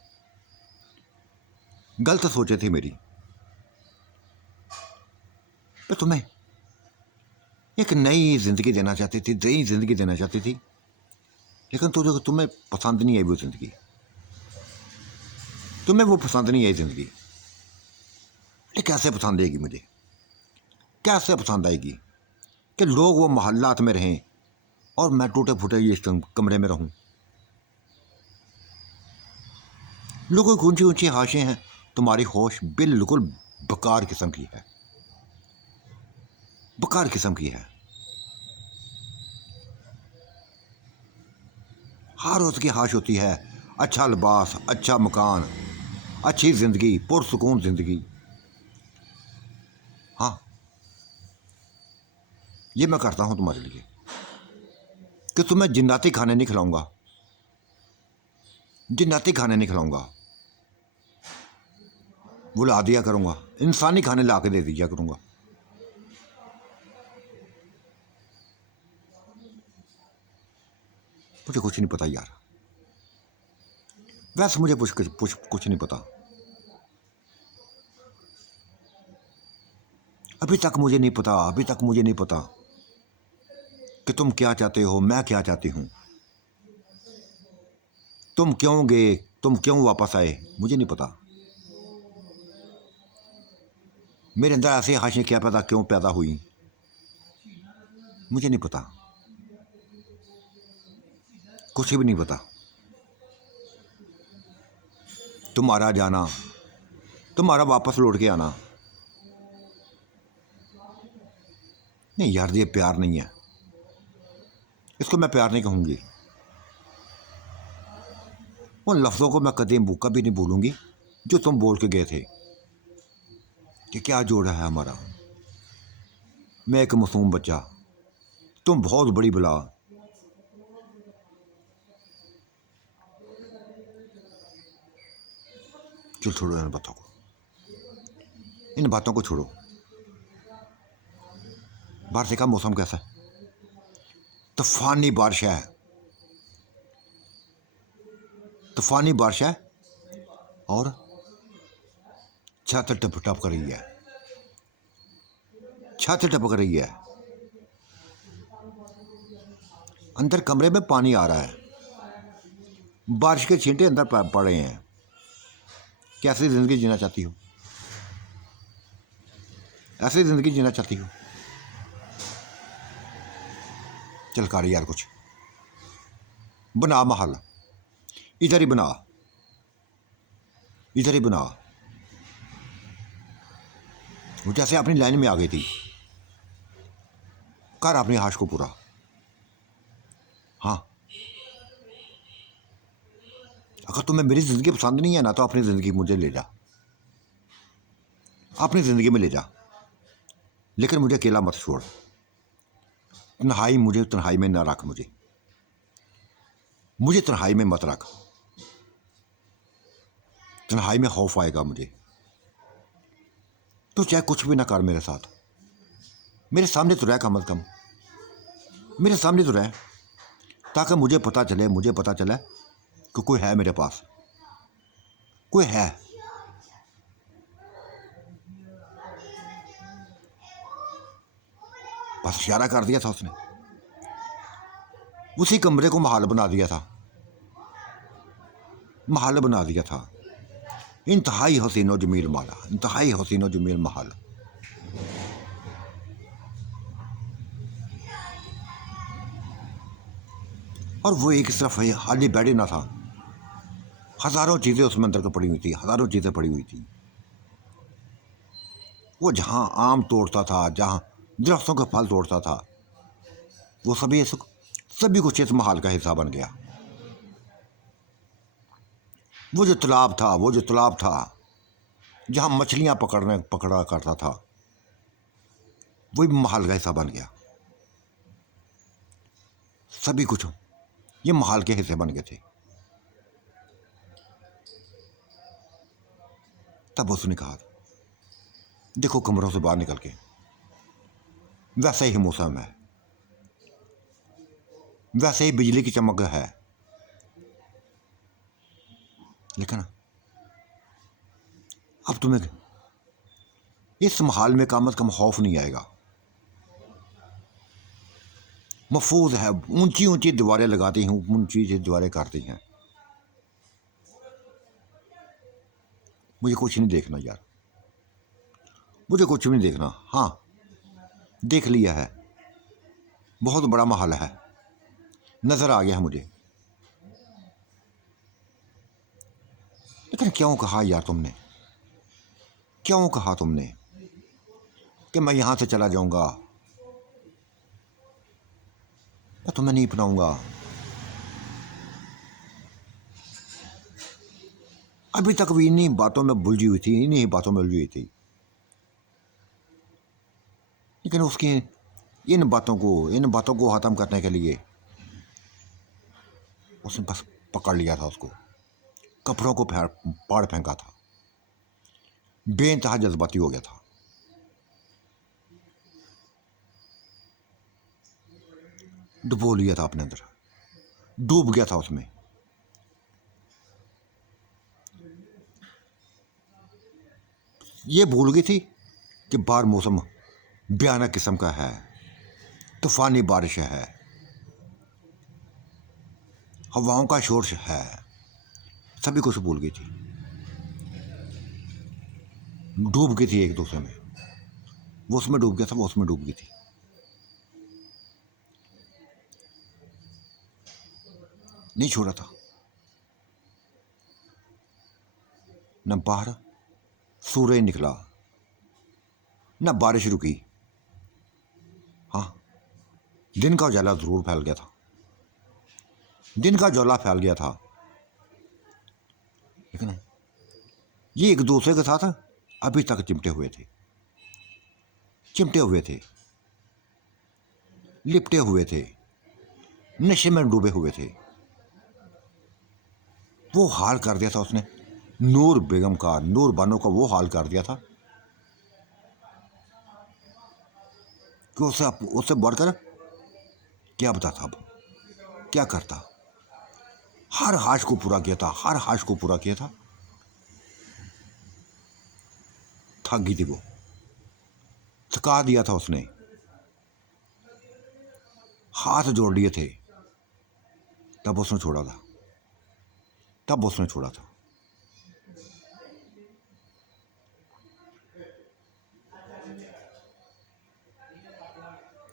गलत सोचे थी मेरी। मैं तुम्हें एक नई ज़िंदगी देना चाहती थी, नई ज़िंदगी देना चाहती थी, लेकिन तुम्हें पसंद नहीं आई वो ज़िंदगी, तुम्हें वो पसंद नहीं आई ज़िंदगी। ये कैसे पसंद आएगी मुझे, कैसे पसंद आएगी कि लोग वो मोहल्लात में रहें और मैं टूटे फूटे ये कमरे में रहूं। लोगों की ऊंची ऊंची ख्वाहिशें हैं, तुम्हारी होश बिल्कुल बेकार किस्म की है, बेकार किस्म की है। हर रोज़ की ख्वाहिश होती है अच्छा लिबास, अच्छा मकान, अच्छी ज़िंदगी, पुरसुकून ज़िंदगी। हाँ, ये मैं करता हूँ तुम्हारे लिए कि तुम्हें जिन्नाती खाने नहीं खिलाऊंगा, जिन्नाती खाने नहीं खिलाऊंगा, वो ला दिया करूँगा, इंसानी खाने ला के दे दिया करूँगा। मुझे कुछ नहीं पता यार, वैसे मुझे कुछ नहीं पता। अभी तक मुझे नहीं पता, अभी तक मुझे नहीं पता कि तुम क्या चाहते हो, मैं क्या चाहती हूँ। तुम क्यों गए, तुम क्यों वापस आए, मुझे नहीं पता। मेरे अंदर ऐसी ख्वाहिशें क्या पता क्यों पैदा हुई, मुझे नहीं पता, कुछ भी नहीं पता। तुम्हारा जाना, तुम्हारा वापस लौट के आना, नहीं यार, ये प्यार नहीं है, इसको मैं प्यार नहीं कहूँगी। उन लफ्ज़ों को मैं कभी नहीं भूलूंगी जो तुम बोल के गए थे कि क्या जोड़ा है हमारा। मैं एक मासूम बच्चा, तुम बहुत बड़ी बला। चल छोड़ो इन बातों को, इन बातों को छोड़ो। बाहर से का मौसम कैसा है, तूफानी बारिश है, तूफानी बारिश है, और छत टप टप कर रही है, छत टपक रही है, अंदर कमरे में पानी आ रहा है, बारिश के छींटे अंदर पड़ रहे हैं। कैसी ज़िंदगी जीना चाहती हो, ऐसी ज़िंदगी जीना चाहती हो। चल कर यार कुछ। बना महल, इधर ही बना, इधर ही बना। वो जैसे अपनी लाइन में आ गई थी, कर अपनी हाश को पूरा। हाँ, अगर तुम्हें मेरी ज़िंदगी पसंद नहीं है ना, तो अपनी ज़िंदगी मुझे ले जा, अपनी ज़िंदगी में ले जा, लेकिन मुझे अकेला मत छोड़। तन्हाई, मुझे तन्हाई में ना रख, मुझे तन्हाई में मत रख। तन्हाई में खौफ आएगा मुझे। तो चाहे कुछ भी ना कर मेरे साथ, मेरे सामने तो रह, कम अज़ कम मेरे सामने तो रह, ताकि मुझे पता चले कि कोई है मेरे पास, कोई है। बस इशारा कर दिया था उसने, उसी कमरे को महल बना दिया था, महल बना दिया था। इंतहाई हसीनो जमील माला, इंतहाई हसीनो जमील महल। और वो एक सिर्फ खाली बैठे ना था, हज़ारों चीज़ें उसमें अंदर को पड़ी हुई थी, हज़ारों चीज़ें पड़ी हुई थी। वो जहाँ आम तोड़ता था, जहाँ दरख्तों के फल तोड़ता था, वो सभी कुछ इस महल का हिस्सा बन गया। वो जो तालाब था जहाँ मछलियाँ पकड़ा करता था, वही महल का हिस्सा बन गया। सभी कुछ ये महल के हिस्से बन गए थे। तब उसने कहा, देखो कमरों से बाहर निकल के, वैसे ही मौसम है, वैसे ही बिजली की चमक है, लेकिन अब तुम्हें इस महल में कम से कम खौफ नहीं आएगा। महफूज है, ऊंची ऊंची दीवारें लगाती हूँ, ऊंची ऊंची दीवारें करती हैं। मुझे कुछ नहीं देखना यार, मुझे कुछ भी नहीं देखना। हाँ, देख लिया है, बहुत बड़ा महल है, नज़र आ गया है मुझे। लेकिन क्यों कहा यार तुमने, क्यों कहा तुमने कि मैं यहाँ से चला जाऊँगा? मैं तुम्हें नहीं अपनाऊँगा। अभी तक भी इन्हीं बातों में उलझी हुई थी, इन्हीं बातों में उलझी हुई थी। लेकिन उसकी इन बातों को ख़त्म करने के लिए उसने बस पकड़ लिया था उसको, कपड़ों को पाड़ फेंका था, बेइंतहा जज्बाती हो गया था। डुबो लिया था अपने अंदर, डूब गया था उसमें। ये भूल गई थी कि बाहर मौसम भयानक किस्म का है, तूफानी बारिश है, हवाओं का शोर है, सभी कुछ भूल गई थी, डूब गई थी एक दूसरे में। वो उसमें डूब गया था, वो उसमें डूब गई थी। नहीं छोड़ा था, न बाहर सूरज निकला, न बारिश रुकी। हाँ, दिन का उजाला ज़रूर फैल गया था, दिन का उजाला फैल गया था, लेकिन ये एक दूसरे के साथ अभी तक चिमटे हुए थे, चिमटे हुए थे, लिपटे हुए थे, नशे में डूबे हुए थे। वो हाल कर दिया था उसने, नूर बेगम का, नूर बानो का वो हाल कर दिया था कि उससे बढ़कर क्या बताता, अब क्या करता। हर हाश को पूरा किया था, हर हाश को पूरा किया था। थक गई थी वो, थका दिया था उसने, हाथ जोड़ लिए थे, तब उसने छोड़ा था, तब उसने छोड़ा था।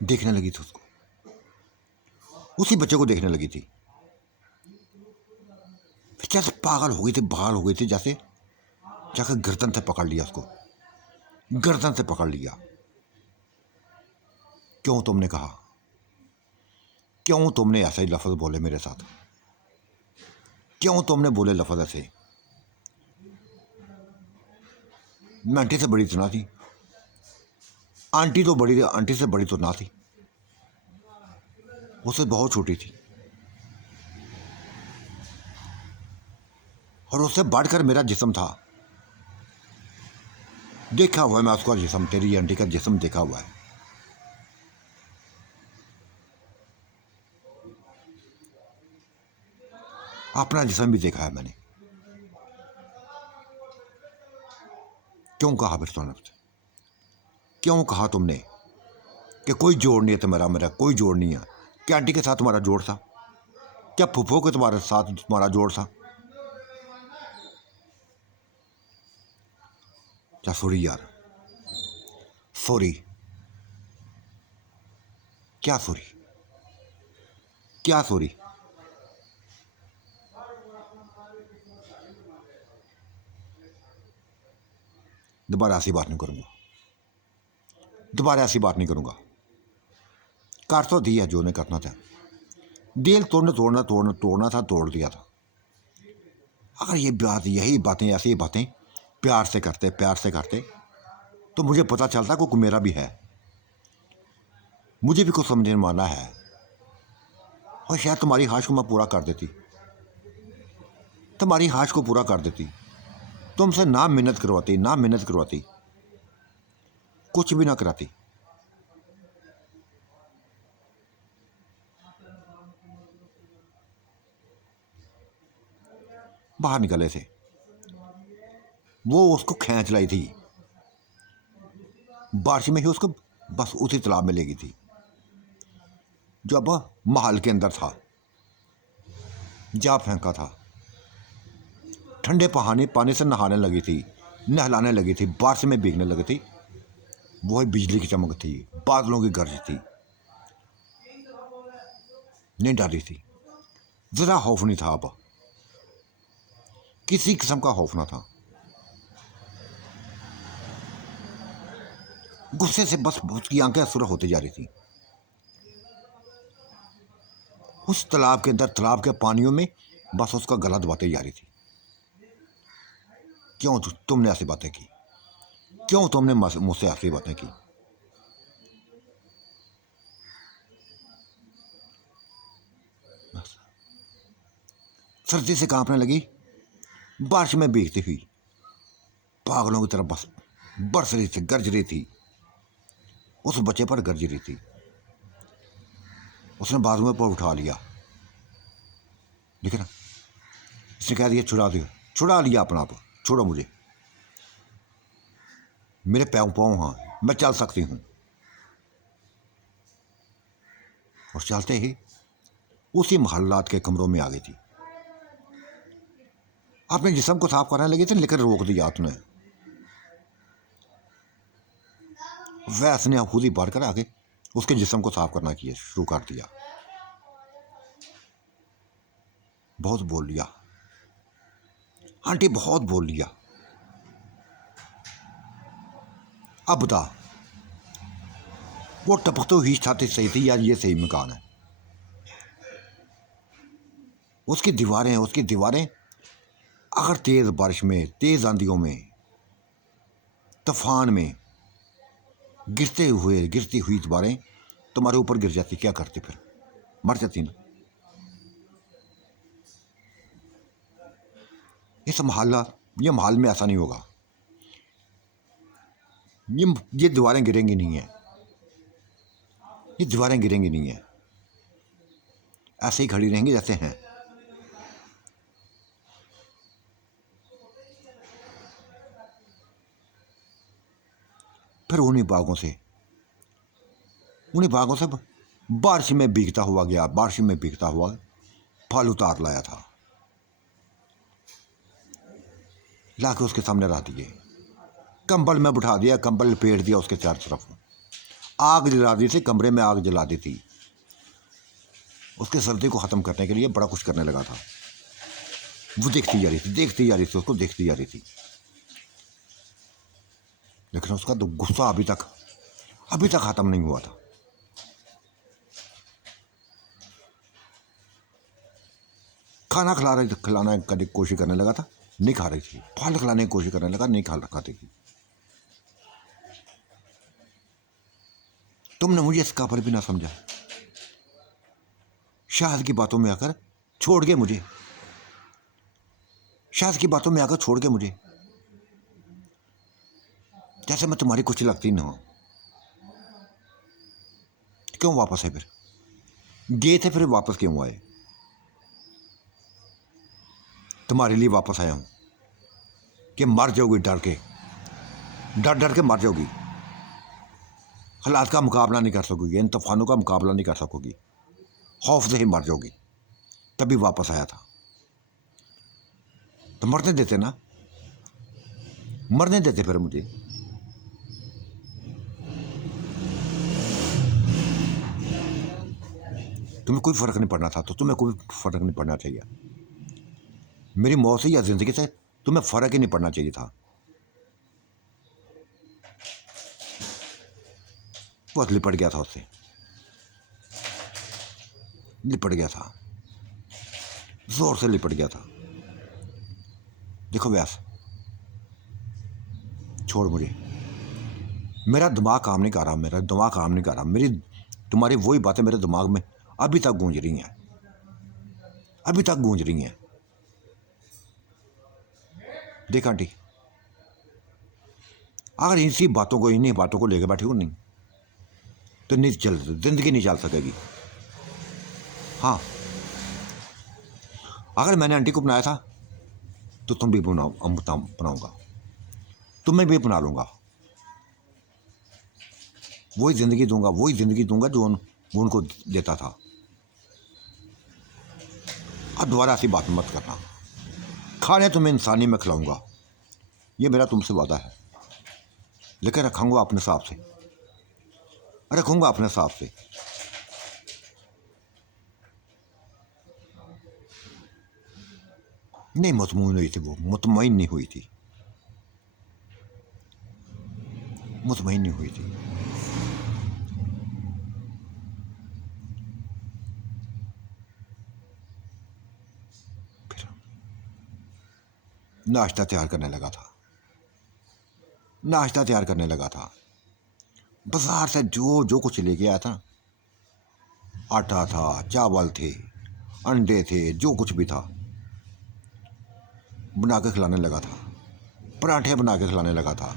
देखने लगी थी उसको, उसी बच्चे को देखने लगी थी, जैसे पागल हो गई थी, बहाल हो गई थी, जैसे जाकर गर्दन से पकड़ लिया उसको, गर्दन से पकड़ लिया। क्यों तुमने कहा, क्यों तुमने ऐसे ही लफ्ज़ बोले मेरे साथ, क्यों तुमने बोले लफ्ज़ ऐसे? मैं आंटी से बड़ी तो ना थी, आंटी तो बड़ी, आंटी से बड़ी तो ना थी, उससे बहुत छोटी थी, और उससे बढ़कर मेरा जिस्म था। देखा हुआ है मैं उसका जिस्म, तेरी आंटी का जिस्म देखा हुआ है। अपना जिस्म भी देखा है मैंने। क्यों कहा फिर तुमने, क्यों कहा तुमने कि कोई जोड़ नहीं है तुम्हारा, मेरा कोई जोड़ नहीं है? क्या आंटी के साथ तुम्हारा जोड़ था? क्या फूफो के तुम्हारे साथ तुम्हारा जोड़ था? क्या सॉरी यार, सॉरी, क्या सॉरी, क्या सॉरी? दोबारा ऐसी बात नहीं करूंगा, दोबारा ऐसी बात नहीं करूंगा। कर तो दिया जो ने करना था, दिल तोड़ना था, तोड़ दिया था। अगर ये बात, यही बातें, ऐसी बातें प्यार से करते, प्यार से करते, तो मुझे पता चलता कि मेरा भी है, मुझे भी कुछ समझने वाला है, और शायद तुम्हारी ख्वाहिश को मैं पूरा कर देती, तुम्हारी ख्वाहिश को पूरा कर देती, तुमसे ना मिन्नत करवाती, ना मिन्नत करवाती, कुछ भी ना कराती। बाहर निकले थे, वो उसको खींच लाई थी, बारिश में ही उसको बस उसी तालाब में ले गई थी जो अब महल के अंदर था, जा फेंका था। ठंडे पानी से नहाने लगी थी, नहलाने लगी थी, बारिश में भीगने लगी थी। वो बिजली की चमक थी, बादलों की गर्ज थी, नहीं डाली थी, जरा खौफ नहीं था, अब किसी किस्म का खौफ ना था। गुस्से से बस उसकी आंखें सुरख होती जा रही थी। उस तालाब के अंदर, तालाब के पानियों में बस उसका गला दबाती जा रही थी। क्यों तुमने ऐसी बातें की, क्यों तुमने मुझसे ऐसी बातें की? सर्दी से कांपने लगी, बारिश में भीगती हुई पागलों की तरफ बस बरस रही थी, गरज रही थी, उस बच्चे पर गरज रही थी। उसने बाजू में पर उठा लिया, देखे ना, इसने कह दिया छुड़ा दिया, छुड़ा लिया अपना आप, छोड़ो मुझे, मेरे पैर पाँव, हाँ मैं चल सकती हूँ। और चलते ही उसी महल्लात के कमरों में आ गई थी, अपने जिस्म को साफ करने लगी थी, लेकर रोक दिया उसने। वैस ने खुद ही बढ़ कर आगे उसके जिस्म को साफ करना किया शुरू कर दिया। बहुत बोल लिया आंटी, बहुत बोल लिया। अब बता, वो टपक तो ही छाती सही थी या ये सही मकान है? उसकी दीवारें अगर तेज बारिश में, तेज आंधियों में, तूफान में गिरती हुई दीवारें तुम्हारे ऊपर गिर जाती, क्या करती फिर? मर जाती ना। ये महल में ऐसा नहीं होगा, ये दीवारें गिरेंगी नहीं है, ये दीवारें गिरेंगी नहीं है, ऐसे ही खड़ी रहेंगी जैसे हैं। फिर उन्हीं बागों से बारिश में भीगता हुआ गया, बारिश में भीगता हुआ फल उतार लाया था, लाके उसके सामने रख दिए, कंबल में बिठा दिया, कंबल लपेट दिया उसके चारों तरफ, आग जला दी थी, कमरे में आग जला दी थी, उसके सर्दी को ख़त्म करने के लिए बड़ा कुछ करने लगा था। वो देखती जा रही थी, देखती जा रही थी, उसको देखती जा रही थी, लेकिन उसका तो गुस्सा अभी तक खत्म नहीं हुआ था। खाना खिलाना की कोशिश करने लगा था, नहीं खा रही थी। फल खिलाने की कोशिश करने लगा, नहीं खाती थी। तुमने मुझे इस काबर भी ना समझा, शायद की बातों में आकर छोड़ के मुझे, शायद की बातों में आकर छोड़ के मुझे, जैसे मैं तुम्हारी कुछ लगती ना हो। क्यों वापस आए? फिर गए थे, फिर वापस क्यों आए? तुम्हारे लिए वापस आया हूं कि मर जाओगी डर के, डर डर के मर जाओगी, हालात का मुकाबला नहीं कर सकोगी, इन तूफानों का मुकाबला नहीं कर सकोगी, खौफ से ही मर जाओगी। तभी वापस आया था। तो मरने देते ना, मरने देते फिर मुझे। तुम्हें कोई फर्क नहीं पड़ना था, तो तुम्हें कोई फर्क नहीं पड़ना चाहिए। मेरी मौत से या जिंदगी से तुम्हें फर्क ही नहीं पड़ना चाहिए था। बहुत लिपट गया था उससे, लिपट गया था, जोर से लिपट गया था। देखो व्यास, छोड़ मुझे, मेरा दिमाग काम नहीं कर रहा, मेरा दिमाग काम नहीं कर रहा। मेरी तुम्हारी वही बातें मेरे दिमाग में अभी तक गूंज रही हैं, अभी तक गूंज रही हैं। देख आंटी, अगर इन्हीं बातों को लेकर बैठी हो नहीं, तो नहीं चल, जिंदगी नहीं चल सकेगी। हाँ, अगर मैंने आंटी को बनाया था, तो तुम भी बनाऊंगा, तुम्हें भी बना लूंगा। वही जिंदगी दूंगा जो वो उनको देता था। अब दोबारा ऐसी बात मत करना। खाने तुम्हें इंसानी में खिलाऊंगा, ये मेरा तुमसे वादा है, लेकिन रखूंगा अपने हिसाब से, रखूंगा अपने हिसाब से। नहीं, मुतमईन हुई थी वो, मुतमईन नहीं हुई थी, मुतमईन नहीं हुई थी। फिर नाश्ता तैयार करने लगा था, नाश्ता तैयार करने लगा था। बाजार से जो जो कुछ लेके आया था, आटा था, चावल थे, अंडे थे, जो कुछ भी था, बना के खिलाने लगा था। पराठे बना के खिलाने लगा था।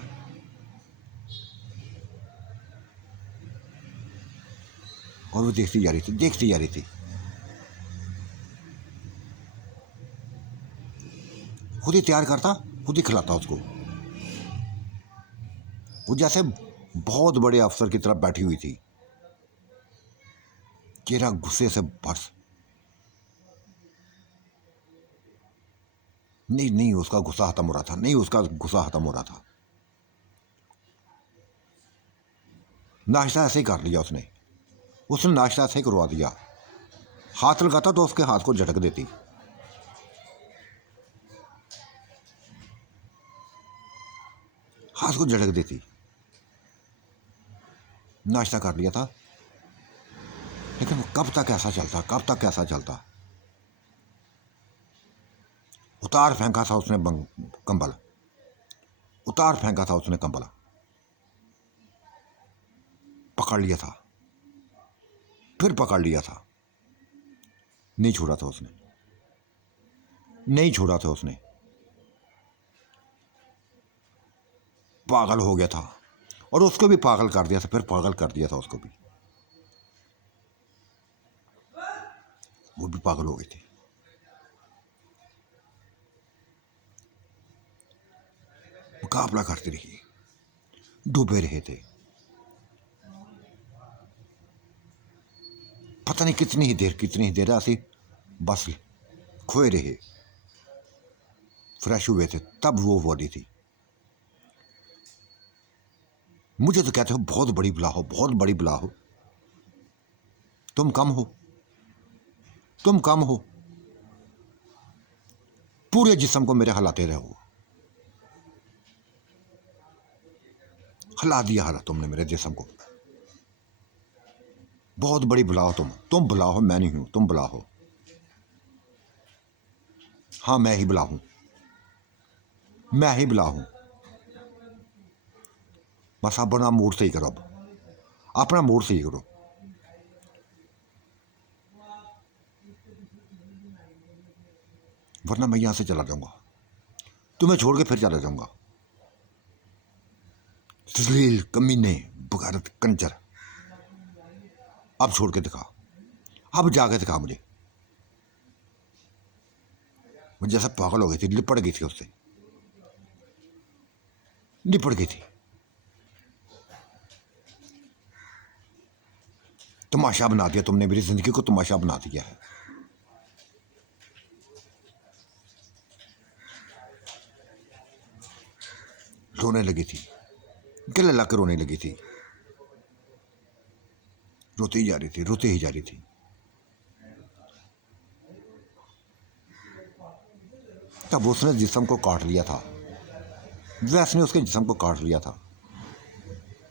और वो देखती जा रही थी, देखती जा रही थी। खुद ही तैयार करता, खुद ही खिलाता उसको। वो जैसे बहुत बड़े अफसर की तरफ बैठी हुई थी, चेहरा गुस्से से बरस। नहीं नहीं, उसका गुस्सा खत्म हो रहा था, नहीं उसका गुस्सा खत्म हो रहा था। नाश्ता ऐसे ही कर लिया उसने, उसने नाश्ता ऐसे ही करवा दिया। हाथ लगाता तो उसके हाथ को झटक देती। हाथ को झटक देती। नाश्ता कर लिया था, लेकिन कब तक ऐसा चलता, कब तक ऐसा चलता। उतार फेंका था उसने कंबल, उतार फेंका था उसने कंबल, पकड़ लिया था, फिर पकड़ लिया था। नहीं छोड़ा था उसने, नहीं छोड़ा था उसने। पागल हो गया था, और उसको भी पागल कर दिया था, फिर पागल कर दिया था उसको भी। वो भी पागल हो गई थी। मुकाबला करती रही, डूबे रहे थे। पता नहीं कितनी ही देर ऐसी बस खोए रहे। फ्रेश हुए थे तब वो बॉडी थी। मुझे तो कहते हो बहुत बड़ी बला हो, बहुत बड़ी बला हो। तुम कम हो, तुम कम हो। पूरे जिस्म को मेरे हिलाते रहो। हिला दिया तुमने मेरे जिस्म को। बहुत बड़ी बुला हो तुम बुला हो, मैं नहीं हूं, तुम बुला हो। हाँ मैं ही बुला हूं, मैं ही बुला हूं। बस अपना मूड सही करो, अब अपना मूड सही करो। वरना मैं यहां से चला जाऊंगा, तुम्हें छोड़ के फिर चला जाऊंगा। जलील कमीने बगारत कंजर, अब छोड़ के दिखा, अब जाके दिखा मुझे। मुझे जैसा पागल हो गई थी, लिपट गई थी उससे, लिपट गई थी। तमाशा बना दिया तुमने, मेरी जिंदगी को तमाशा बना दिया है। रोने लगी थी, गले लाकर रोने लगी थी, रोती ही जा रही थी, रोती ही जा रही थी। तब उसने जिस्म को काट लिया था, वैस ने उसके जिस्म को काट लिया था।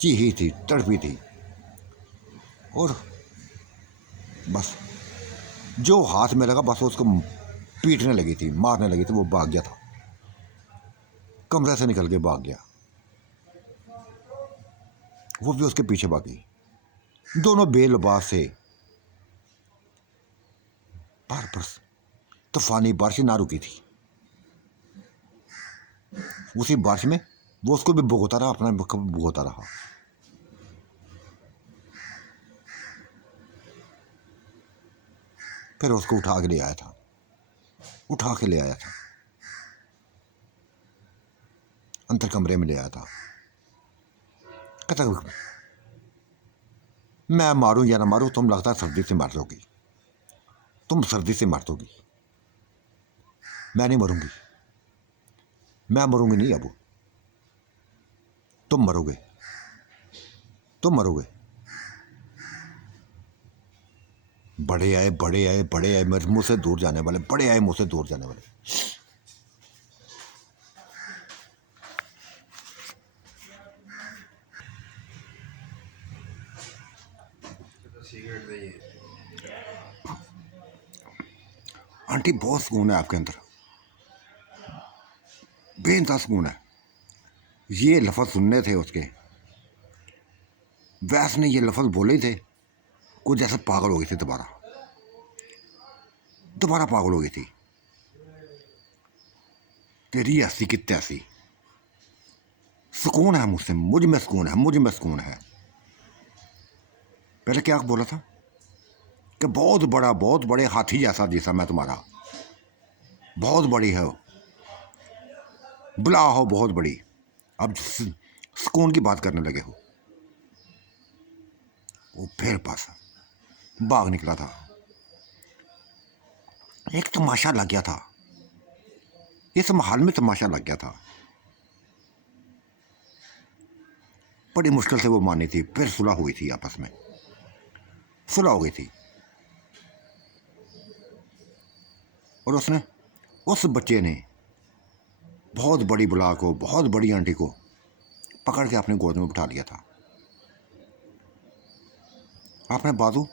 चीही थी, तड़पी थी, और बस जो हाथ में लगा बस उसको पीटने लगी थी, मारने लगी थी। वो भाग गया था, कमरे से निकल के भाग गया। वो भी उसके पीछे भागी। दोनों बेलबास से बार पर तूफानी बारिश ना रुकी थी। उसी बारिश में वो उसको भी भुगता रहा, अपना भुगता रहा। फिर उसको उठा के ले आया था, उठा के ले आया था, अंदर कमरे में ले आया था। कहता मैं मारूं या ना मारूं, तुम लगता है सर्दी से मर जाओगी, तुम सर्दी से मर दोगी, मैं नहीं मरूंगी, मैं मरूंगी नहीं। अब तुम मरोगे, तुम मरोगे। बड़े आए, बड़े आए, बड़े आए, मेरे मुंह से दूर जाने वाले, बड़े आए मुंह से दूर जाने वाले। आंटी बहुत सुकून है आपके अंदर, बेइंतहा सुकून है। ये लफ्ज़ सुनने थे उसके, वैस ने ये लफ्ज़ बोले थे, कुछ जैसे पागल हो गई थी, दोबारा दोबारा पागल हो गई थी। तेरी ऐसी की तैसी। सुकून है मुझसे, मुझ में सुकून है, मुझ में सुकून है। पहले क्या बोला था कि बहुत बड़ा, बहुत बड़े हाथी जैसा जिसम मैं तुम्हारा, बहुत बड़ी है, बुला हो बहुत बड़ी। अब सुकून की बात करने लगे हो। वो फिर पास भाग निकला था। एक तमाशा लग गया था, इस महल में तमाशा लग गया था। बड़ी मुश्किल से वो मानी थी, फिर सुलह हुई थी, आपस में सुलह हो गई थी। और उसने, उस बच्चे ने बहुत बड़ी बुला को, बहुत बड़ी आंटी को पकड़ के अपने गोद में बिठा लिया था। आपने बाजू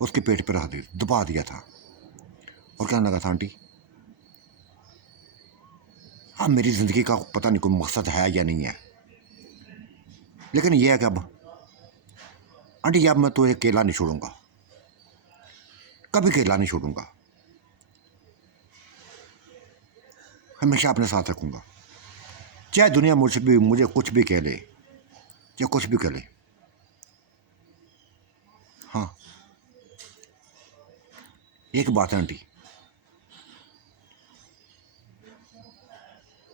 उसके पेट पर रख दी, दबा दिया था, और कहने लगा था आंटी अब मेरी ज़िंदगी का पता नहीं कोई मकसद है या नहीं है, लेकिन यह है कि अब आंटी अब मैं तुझे अकेला नहीं छोड़ूंगा, कभी अकेला नहीं छोड़ूंगा, हमेशा अपने साथ रखूंगा। चाहे दुनिया मुझे कुछ भी कह ले, चाहे कुछ भी कह ले। हाँ एक बात है आंटी,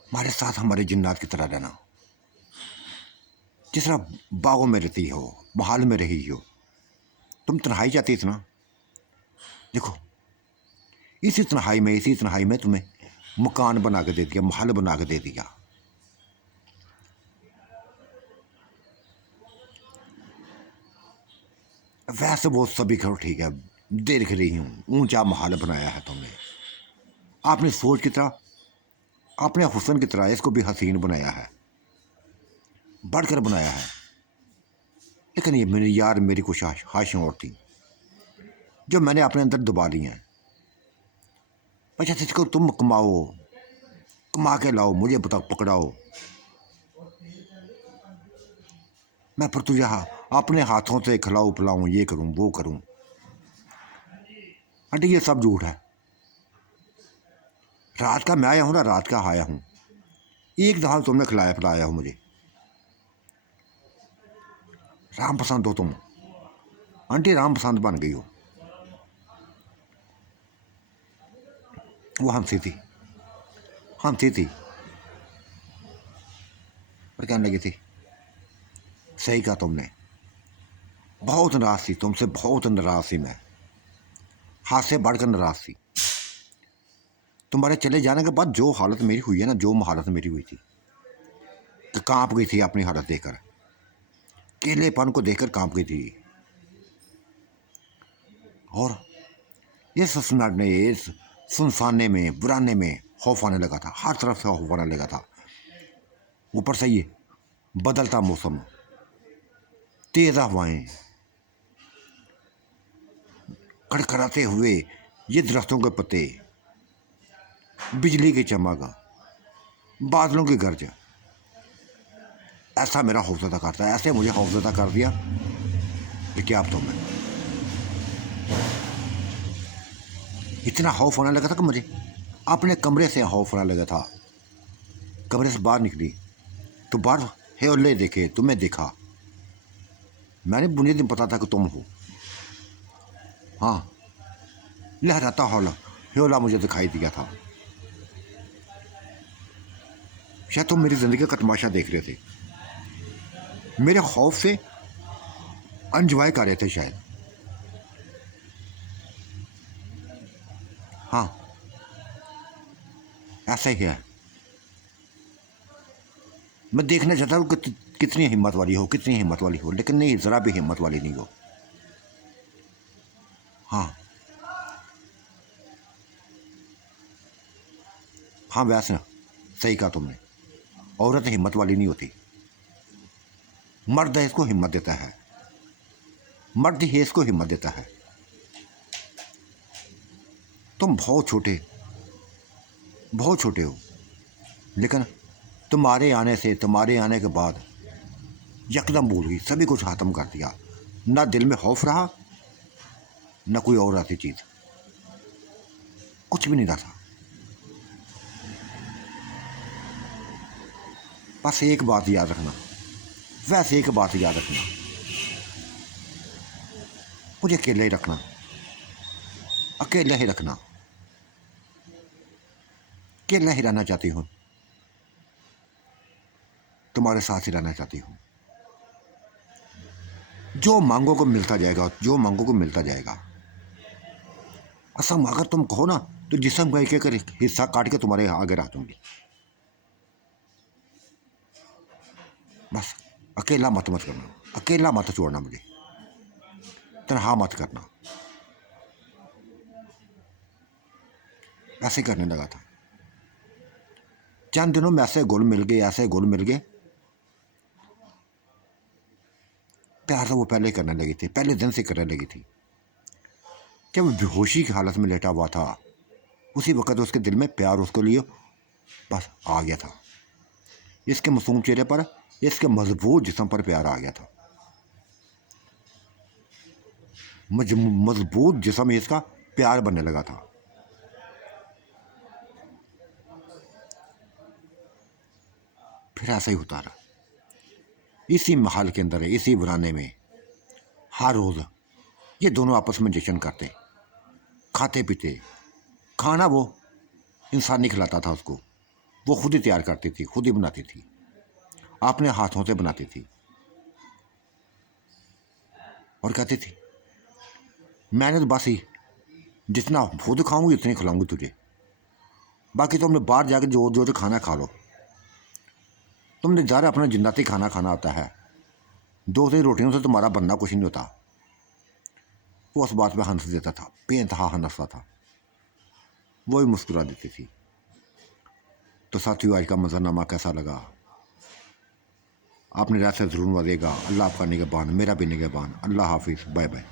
हमारे साथ हमारे जिन्नात की तरह रहना। जिस तरह बागों में रहती हो, महल में रही हो, तुम तन्हाई जाती थी ना, देखो इसी तन्हाई में तुम्हें मकान बना के दे दिया, महल बना के दे दिया। वैसे वो सभी करो ठीक है, देख रही हूँ ऊंचा महल बनाया है तुमने, आपने सोच की तरह, अपने हुस्न की तरह इसको भी हसीन बनाया है, बढ़कर बनाया है। लेकिन ये मेरे यार, मेरी कुछ ख्वाहिशें और थी जो मैंने अपने अंदर दबा ली हैं। अच्छा इसको तुम कमाओ, कमा के लाओ, मुझे बता पकड़ाओ, मैं फिर तुझे अपने हाथों से खिलाऊं पिलाऊं, ये करूं वो करूं। आंटी ये सब झूठ है। रात का मैं आया हूं ना, रात का आया हूं, एक दफा तुमने खिलाया पिलाया हो मुझे। राम पसंद हो तुम, आंटी राम पसंद बन गई हो। वो हंसी थी, हंसी थी और कहने लगी थी सही कहा तुमने, बहुत नाराज थी तुमसे, बहुत नाराज थी मैं, हाथ से बढ़कर नाराज थी। तुम्हारे चले जाने के बाद जो हालत मेरी हुई है ना, जो हालत मेरी हुई थी, कि कांप गई थी अपनी हालत देखकर, अकेलेपन को देखकर कांप गई थी। और ये ससनाटने, इस सुनसाने में, बुराने में खौफ आने लगा था, हर तरफ से खौफ आने लगा था। ऊपर से ये बदलता मौसम, तेज हवाएं, कड़कड़ाते हुए ये दरख्तों के पत्ते, बिजली की चमक, बादलों की गरज, ऐसा मेरा खौफजदा करता है, ऐसे मुझे खौफजदा कर दिया कि क्या अब तो मैं, इतना खौफ होने लगा था कि मुझे अपने कमरे से खौफ होने लगा था। कमरे से बाहर निकली तो बाहर हेले देखे, तुम्हें देखा। मैंने बुनियादी दिन पता था कि तुम हो। हाँ, लहराता हौला हेला मुझे दिखाई दिया था। शायद तुम मेरी जिंदगी का तमाशा देख रहे थे, मेरे खौफ से एंजॉय कर रहे थे शायद। हाँ, ऐसा ही है। मैं देखना चाहता हूँ कि कितनी हिम्मत वाली हो, कितनी हिम्मत वाली हो, लेकिन नहीं, ज़रा भी हिम्मत वाली नहीं हो। हाँ हाँ, वैसे सही कहा तुमने, औरत हिम्मत वाली नहीं होती, मर्द है इसको हिम्मत देता है, मर्द ही इसको हिम्मत देता है। तुम बहुत छोटे हो, लेकिन तुम्हारे आने से, तुम्हारे आने के बाद यकदम भूल गई, सभी कुछ ख़त्म कर दिया। ना दिल में खौफ रहा, ना कोई और ऐसी चीज़, कुछ भी नहीं रहा। बस एक बात याद रखना, वैसे एक बात याद रखना, मुझे अकेले ही रखना, अकेले ही रखना, अकेले ही रहना चाहती हूँ, तुम्हारे साथ ही रहना चाहती हूँ। जो मांगो को मिलता जाएगा, जो मांगो को मिलता जाएगा। असम अगर तुम कहो ना तो जिस्म का एक एक हिस्सा काट के तुम्हारे आगे रख दूंगी। बस अकेला मत करना, अकेला मत छोड़ना, मुझे तनहा मत करना। ऐसे करने लगा था। चंद दिनों में ऐसे घुल मिल गए, ऐसे घुल मिल गए। प्यार तो वो पहले करने लगी थी, पहले दिन से करने लगी थी। जब बेहोशी की हालत में लेटा हुआ था, उसी वक्त उसके दिल में प्यार उसको लिए बस आ गया था। इसके मासूम चेहरे पर, इसके मजबूत जिस्म पर प्यार आ गया था। मजबूत जिस्म इसका प्यार बनने लगा था। फिर ऐसा ही होता रहा। इसी महल के अंदर, इसी बुराने में हर रोज़ ये दोनों आपस में जश्न करते, खाते पीते। खाना वो इंसान नहीं खिलाता था उसको, वो खुद ही तैयार करती थी, खुद ही बनाती थी, अपने हाथों से बनाती थी। और कहती थी मैंने तो बस ही जितना खुद खाऊंगी उतनी खिलाऊंगी तुझे, बाकी तुमने बाहर जाकर जोर जोर से खाना खा लो, तुमने ज़्यादा अपना जिन्नाती खाना खाना होता है, दो तीन रोटियों से तुम्हारा बनना कुछ नहीं होता। वो उस बात पर हंस देता था, बेइंतहा हंसता था। वो भी मुस्कुरा देती थी। तो साथियों, आज का मंजरनामा कैसा लगा? आपने रास्ते ज़रूर नवाजेगा। अल्लाह आपका निगहबान, मेरा भी निगहबान। अल्लाह हाफिज़, बाय बाय।